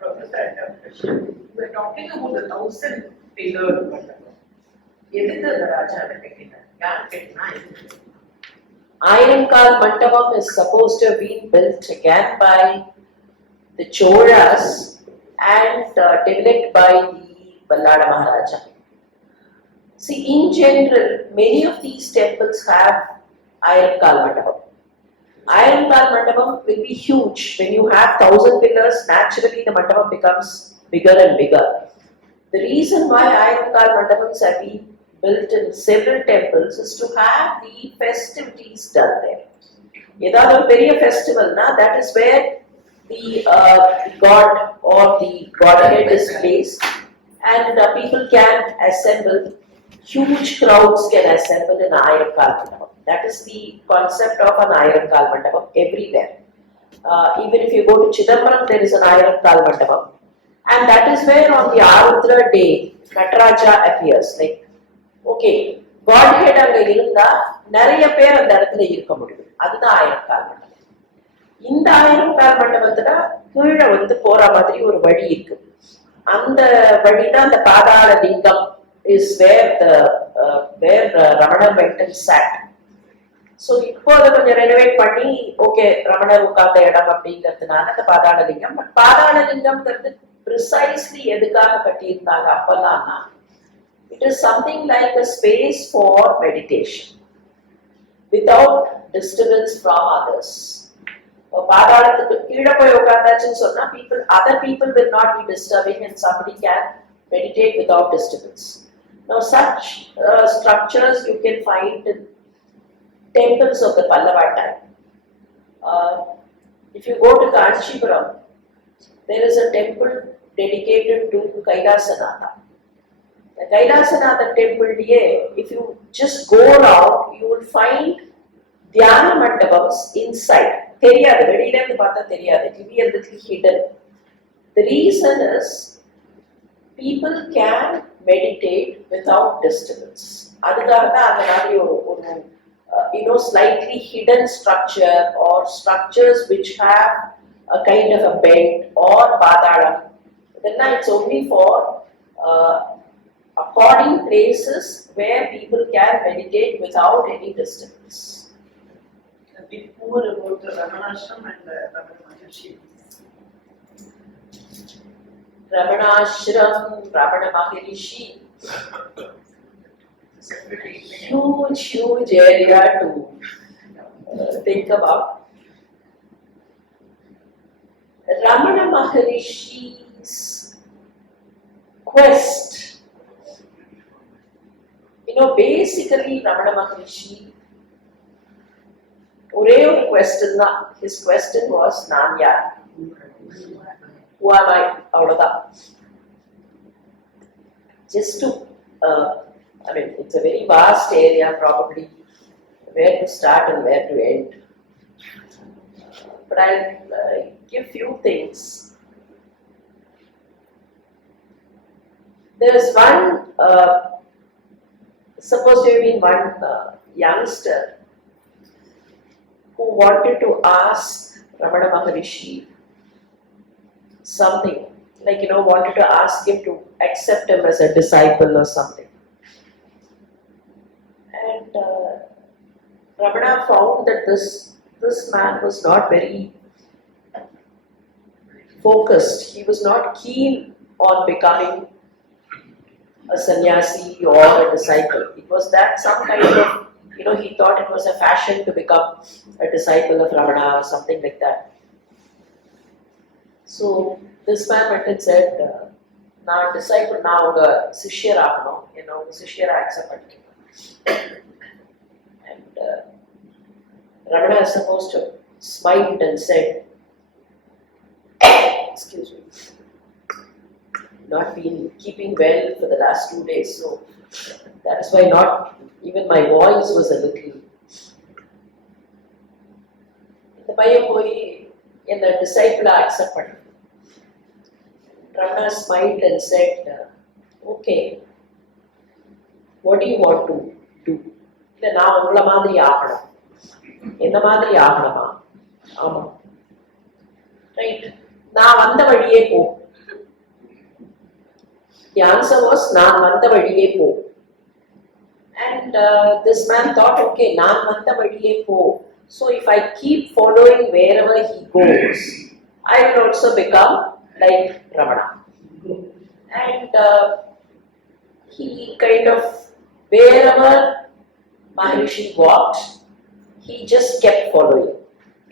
Professor, I have a question. We are talking about the 1,000 pillar mandapam. எதுக்கு அந்த ராஜா கட்டினார்? யார் கட்டினா? Iron-Kal Mandapam is supposed to have been built again by the Cholas and developed by the Ballada Maharaja. See, in general, many of these temples have Iron-Kal Mandapam. Iron-Kal Mandapam will be huge. When you have 1,000 pillars, naturally the mandapam becomes bigger and bigger. The reason why Iron-Kal Mandapams have been built in several temples is to have the festivities done there. Edavadhu oru periya festival na, that is where the god or the godhead is placed and people can assemble, huge crowds can assemble in Iron-Kal Mandapam. That is the concept of an Iron-Kal Mandapam everywhere. Even if you go to Chidambaram, there is an Iron-Kal Mandapam. And that is where on the Arudra day, Nataraja appears. Like, okay, Godhead அங்க இருந்தா நிறைய பேர் அந்த இடத்துல இருக்க முடியும். அதுதான் Iron-Kal Mandapam. இந்த Iron-Kal மண்டபத்துல கீழே வந்து போற மாதிரி ஒரு வழி இருக்கு. அந்த வழிதான் அந்த பாதாள லிங்கம் is where Ramana went and sat. So இப்போ அதை கொஞ்சம் ரெனோவேட் பண்ணி ஓகே ரமணர் உட்கார்ந்த இடம் அப்படிங்கிறதுனால அந்த பாதாள லிங்கம். பட் பாதாள லிங்கம்ங்கிறது ப்ரிசைஸ்லி எதுக்காக கட்டியிருந்தாங்க அப்பெல்லாம்னா, it is something like a space for meditation without disturbance from others. பாதாளத்துக்கு கீழே போய் உட்கார்ந்தாச்சுன்னு சொன்னா other people will not be disturbing and somebody can meditate without disturbance. Now such structures you can find in temples of the Pallava time. If you go to Kanchipuram, there is a temple dedicated to Kailasanatha. The Kailasanatha temple, if you just go around, you will find Dhyana Mandapams inside. Theriyadu, veliyila irundhu paatha theriyadu. It will be a little hidden. The reason is people can meditate without disturbance. Adukkaga dhaan andha maadhiri oru slightly hidden structure or structures which have a kind of a bend or padalam. Then it's only for according places where people can meditate without any disturbance. A bit more about the Ramanashram and the Ramana Maharishi. Ramanashram, Ramana Maharishi. Huge area to think about. Ramana Maharishi's quest. Basically Ramana Maharishi, ஒரே ஒரு question தான். His question was, நான் யார்? Who am I? அவ்வளவுதான். Just to it's a very vast area, probably where to start and where to end. But I'll give few things. There is one, supposed to have been one youngster who wanted to ask Ramana Maharishi something, like wanted to ask him to accept him as a disciple or something. And Ramana found that this man was not very focused. He was not keen on becoming a sannyasi or a disciple. It was that some kind of, he thought it was a fashion to become a disciple of Ramana or something like that. So this man went and said, "Na disciple na uga sishyar aagano, sishyar accept pannikka." And Ramana is supposed to smiled and said, "Excuse me, not been keeping well for the last 2 days, so that is why not even my voice was a little." The பையன் போய் And the disciple accepted. Ramana smiled and said, okay, what do you want to do? இல்லை நான் உங்களை மாதிரி ஆகணும். என்ன மாதிரி ஆகணுமா? ஆமா. ரைட். நான் வந்த வழியே போ. The answer was நான் வந்த வழியே போ. And this man thought, okay, நான் வந்த வழியே போ. So if I keep following wherever he goes, I will also become like Ramana. And he kind of, wherever Maharishi walked, he just kept following.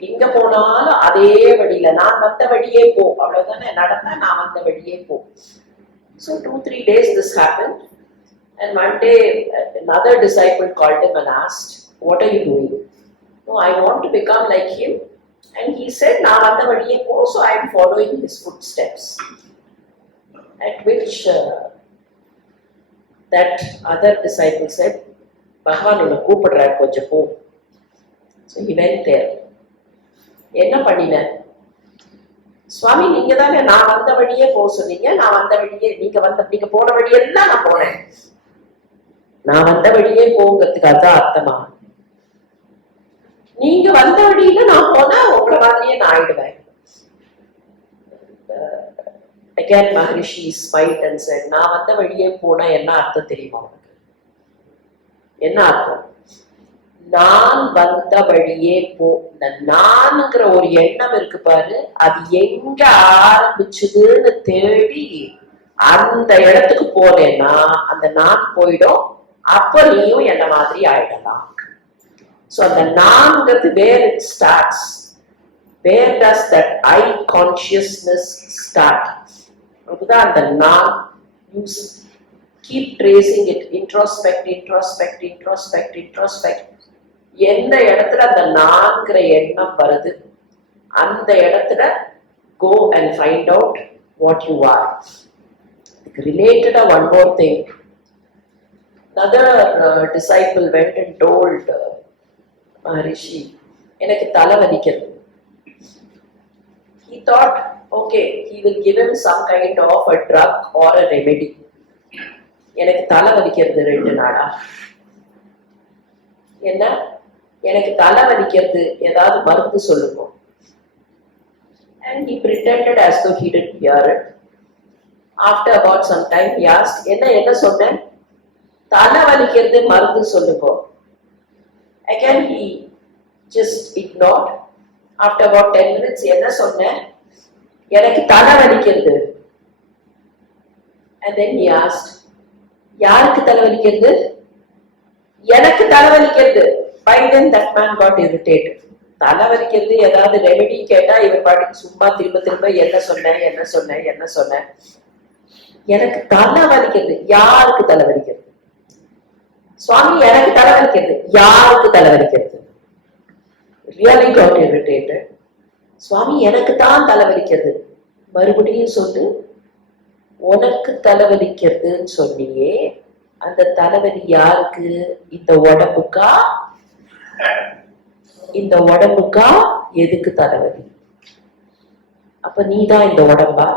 எங்க போனாலும் அதே வழியில நான் வந்த வழியே போ, அவ்வளவுதானே, நடந்தா நான் வந்த வழியே போ. So 2-3 days this happened, and one day another disciple called him and asked, what are you doing? No, I want to become like him. And he said, நான் வந்த வழியே போ, so I am following his footsteps. At which that other disciple said, பகவான் உன்னை கூப்பிடுறார், கொஞ்சம் போ. So he went there. என்ன பண்ணின? சுவாமி நீங்க தானே நான் வந்த வழியே போக சொன்னீங்க, நான் வந்த வழியே, நீங்க போன வழியெல்லாம் நான் போனேன். நான் வந்த வழியே போங்கிறதுக்கு அதான் அர்த்தமா? நீங்க வந்த வழியில நான் போனா உங்களை மாதிரியே நான் ஆயிடுவேன். Again Maharishi smiled and said, நான் வந்த வழியே போனா என்ன அர்த்தம் தெரியுமா உனக்கு? என்ன அர்த்தம்? நான் வந்த வழியே போ. இந்த நான்ங்கிற ஒரு எண்ணம் இருக்கு பாரு, அது எங்க ஆரம்பிச்சதுன்னு தேடி அந்த இடத்துக்கு போனேன்னா அந்த நான் போயிடும். அப்ப நீயும் என்ன மாதிரி ஆயிடலாம். So அந்த நான்ங்கிறது where it starts, where does that I consciousness start? அதுதான் அந்த நான். You keep tracing it, introspect. எந்த இடத்துல அந்த நான்கிற எண்ணம் வருது, அந்த இடத்துல go and find out what you are. Related one more thing. Another disciple went and told Maharishi, எனக்கு தலை வலிக்கிறது. He thought, okay, he will give him some kind of a drug or a remedy. எனக்கு தலை வலிக்கிறது 2 நாளா. என்ன? எனக்கு தலை வலிக்கிறது, ஏதாவது மருந்து சொல்லுங்க. And he pretended as though he didn't hear it. After about some time he asked, என்ன சொன்னேன்? தலை வலிக்கிறது, மருந்து சொல்லுங்க. Again he just ignored. After about 10 minutes, என்ன சொன்னேன்? எனக்கு தலை வலிக்கிறது. And then he asked, யாருக்கு தலை வலிக்கிறது? எனக்கு தலை வலிக்கிறது. By then that man got irritated. தலை வலிக்கிறது ஏதாவது ரெமெடி கேட்டா இவர் பாட்டுக்கு சும்மா திரும்ப என்ன சொன்னேன். எனக்கு தலை வலிக்கிறது. யாருக்கு தலை வலிக்கிறது? சுவாமி எனக்கு தலை வலிக்கிறது. யாருக்கு தலை வலிக்கிறது? Really got irritated. சுவாமி எனக்கு தான் தலை வலிக்கிறது. மறுபடியும் சொல்லு, உனக்கு தலைவலிக்கிறதுன்னு சொன்னியே, அந்த தலைவலி யாருக்கு? இந்த உடம்புக்கா? இந்த உடம்புக்கா? எதுக்கு தலைவலி? அப்ப நீதான் இந்த உடம்பா?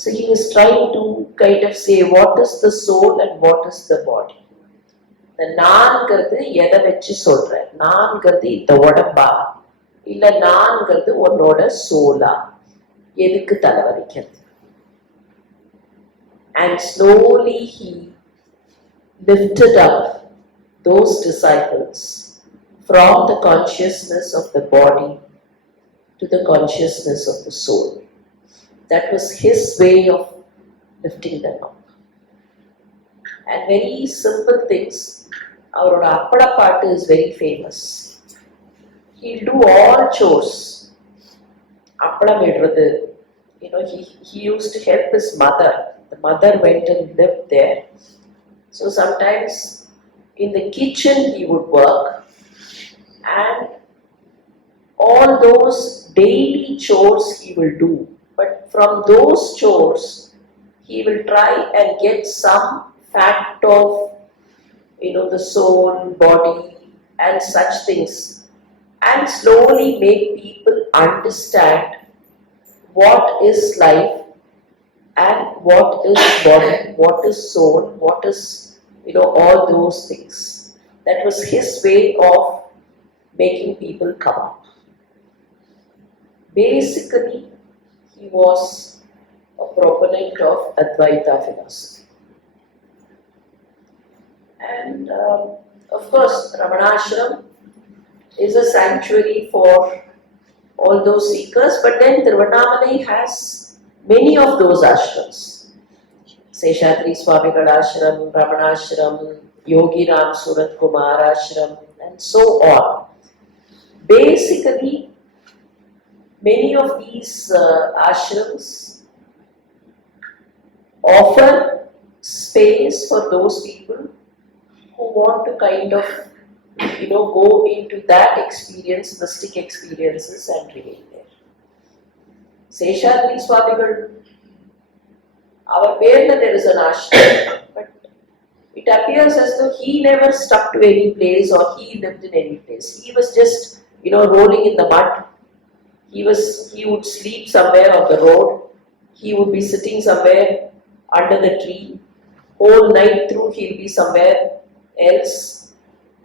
So he was trying to kind of say what is the soul and what is the body. இந்த நான்கிறது எதை வச்சு சொல்ற? நான்கிறது இந்த உடம்பா, இல்ல நான்கிறது உன்னோட சோலா? எதுக்கு தலைவலிக்கிறது? And slowly he lifted up those disciples from the consciousness of the body to the consciousness of the soul. That was his way of lifting them up. And very simple things. Our Appada Patu is very famous. He'll do all chores. Appada medradhu. You know, he used to help his mother. The mother went and lived there. So sometimes in the kitchen he would work, and all those daily chores he will do. But from those chores, he will try and get some fact of, the soul, body and such things and slowly make people understand what is life and what is body, what is soul, what is, all those things. That was his way of making people come up. Basically, he was a proponent of Advaita philosophy. And of course, Ramana is a sanctuary for all those seekers, but then Thiruvannamalai has many of those ashrams. Seshadri Swamigal ashram, Ramana Yogi Ram Surat Kumar ashram, and so on. Basically, many of these ashrams offer space for those people who want to kind of, go into that experience, mystic experiences, and remain there. Seshadri Swamigal, our parent, there is an ashram, but it appears as though he never stuck to any place or he lived in any place. He was just, rolling in the mud. He would sleep somewhere on the road. He would be sitting somewhere under the tree. Whole night through he'll be somewhere else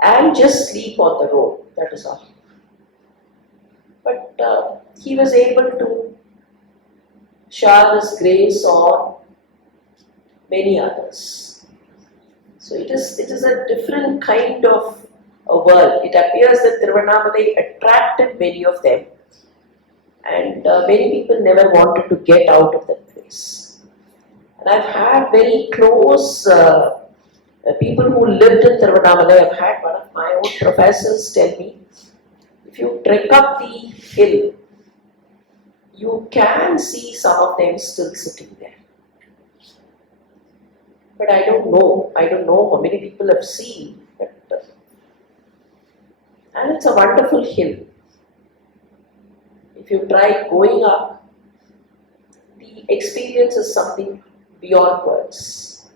and just sleep on the road. That is all. But he was able to shower his grace on many others. So it is a different kind of a world. It appears that Thiruvannamalai attracted many of them, and many people never wanted to get out of that place. And I've had very close people who lived in Thiruvannamalai. I've had one of my own professors tell me, if you trek up the hill, you can see some of them still sitting there. But I don't know how many people have seen. And it's a wonderful hill. If you try going up, the experience is something beyond words.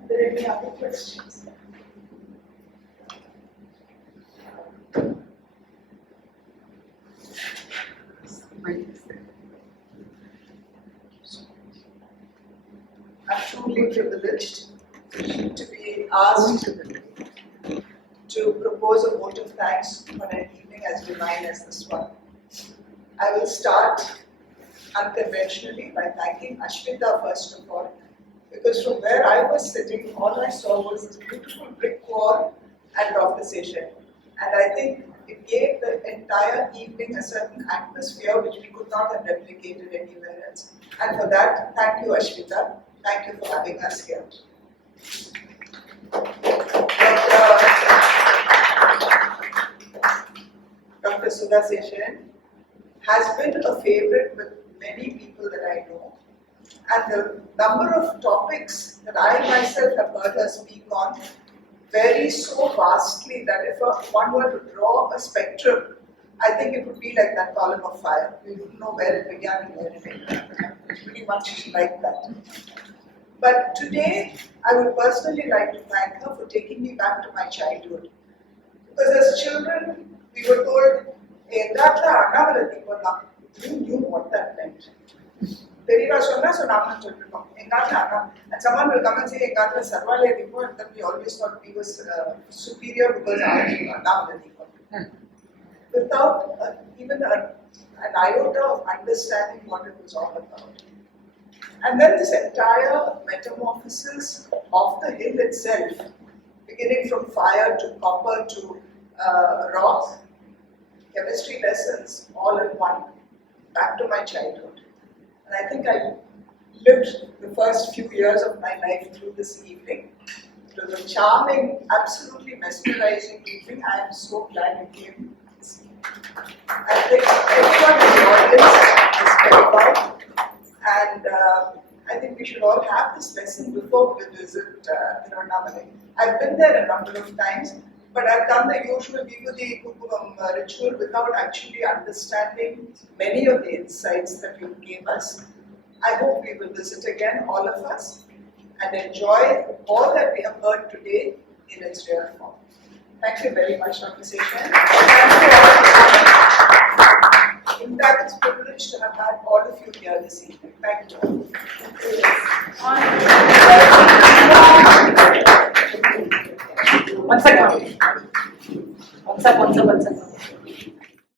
Are there any other questions? I'm truly privileged to be asked to propose a vote of thanks on an evening as divine as this one. I will start unconventionally by thanking Ashwita first of all, because from where I was sitting, all I saw was this beautiful brick wall and Dr. Seshayyan. And I think it gave the entire evening a certain atmosphere which we could not have replicated anywhere else. And for that, thank you Ashwita. Thank you for having us here. Dr. Sudha Seshayyan has been a favorite with many people that I know. And the number of topics that I myself have heard her speak on varies so vastly that if one were to draw a spectrum, I think it would be like that column of fire. We wouldn't know where it began and where it ended. It's pretty much like that. But today, I would personally like to thank her for taking me back to my childhood. Because as children, we were told, we knew what that meant. And someone will come and say, and then we always thought we was superior because without even an iota of understanding what it was all about. And then this entire metamorphosis of the hill itself, beginning from fire to copper to rock, chemistry lessons, all in one, back to my childhood. And I think I lived the first few years of my life through this evening. It was a charming, absolutely mesmerizing evening. I am so glad you came. I think everyone in the audience is spellbound. And I think we should all have this lesson before we visit Thiruvannamalai. I've been there a number of times, But I've done the usual Vibhuti Kupumam ritual without actually understanding many of the insights that you gave us. I hope we will visit again, all of us, and enjoy all that we have heard today in its real form. Thank you very much, Dr. Seshayyan. Thank you all. In fact, it's a privilege to have had all of you here this evening. Thank you. One second.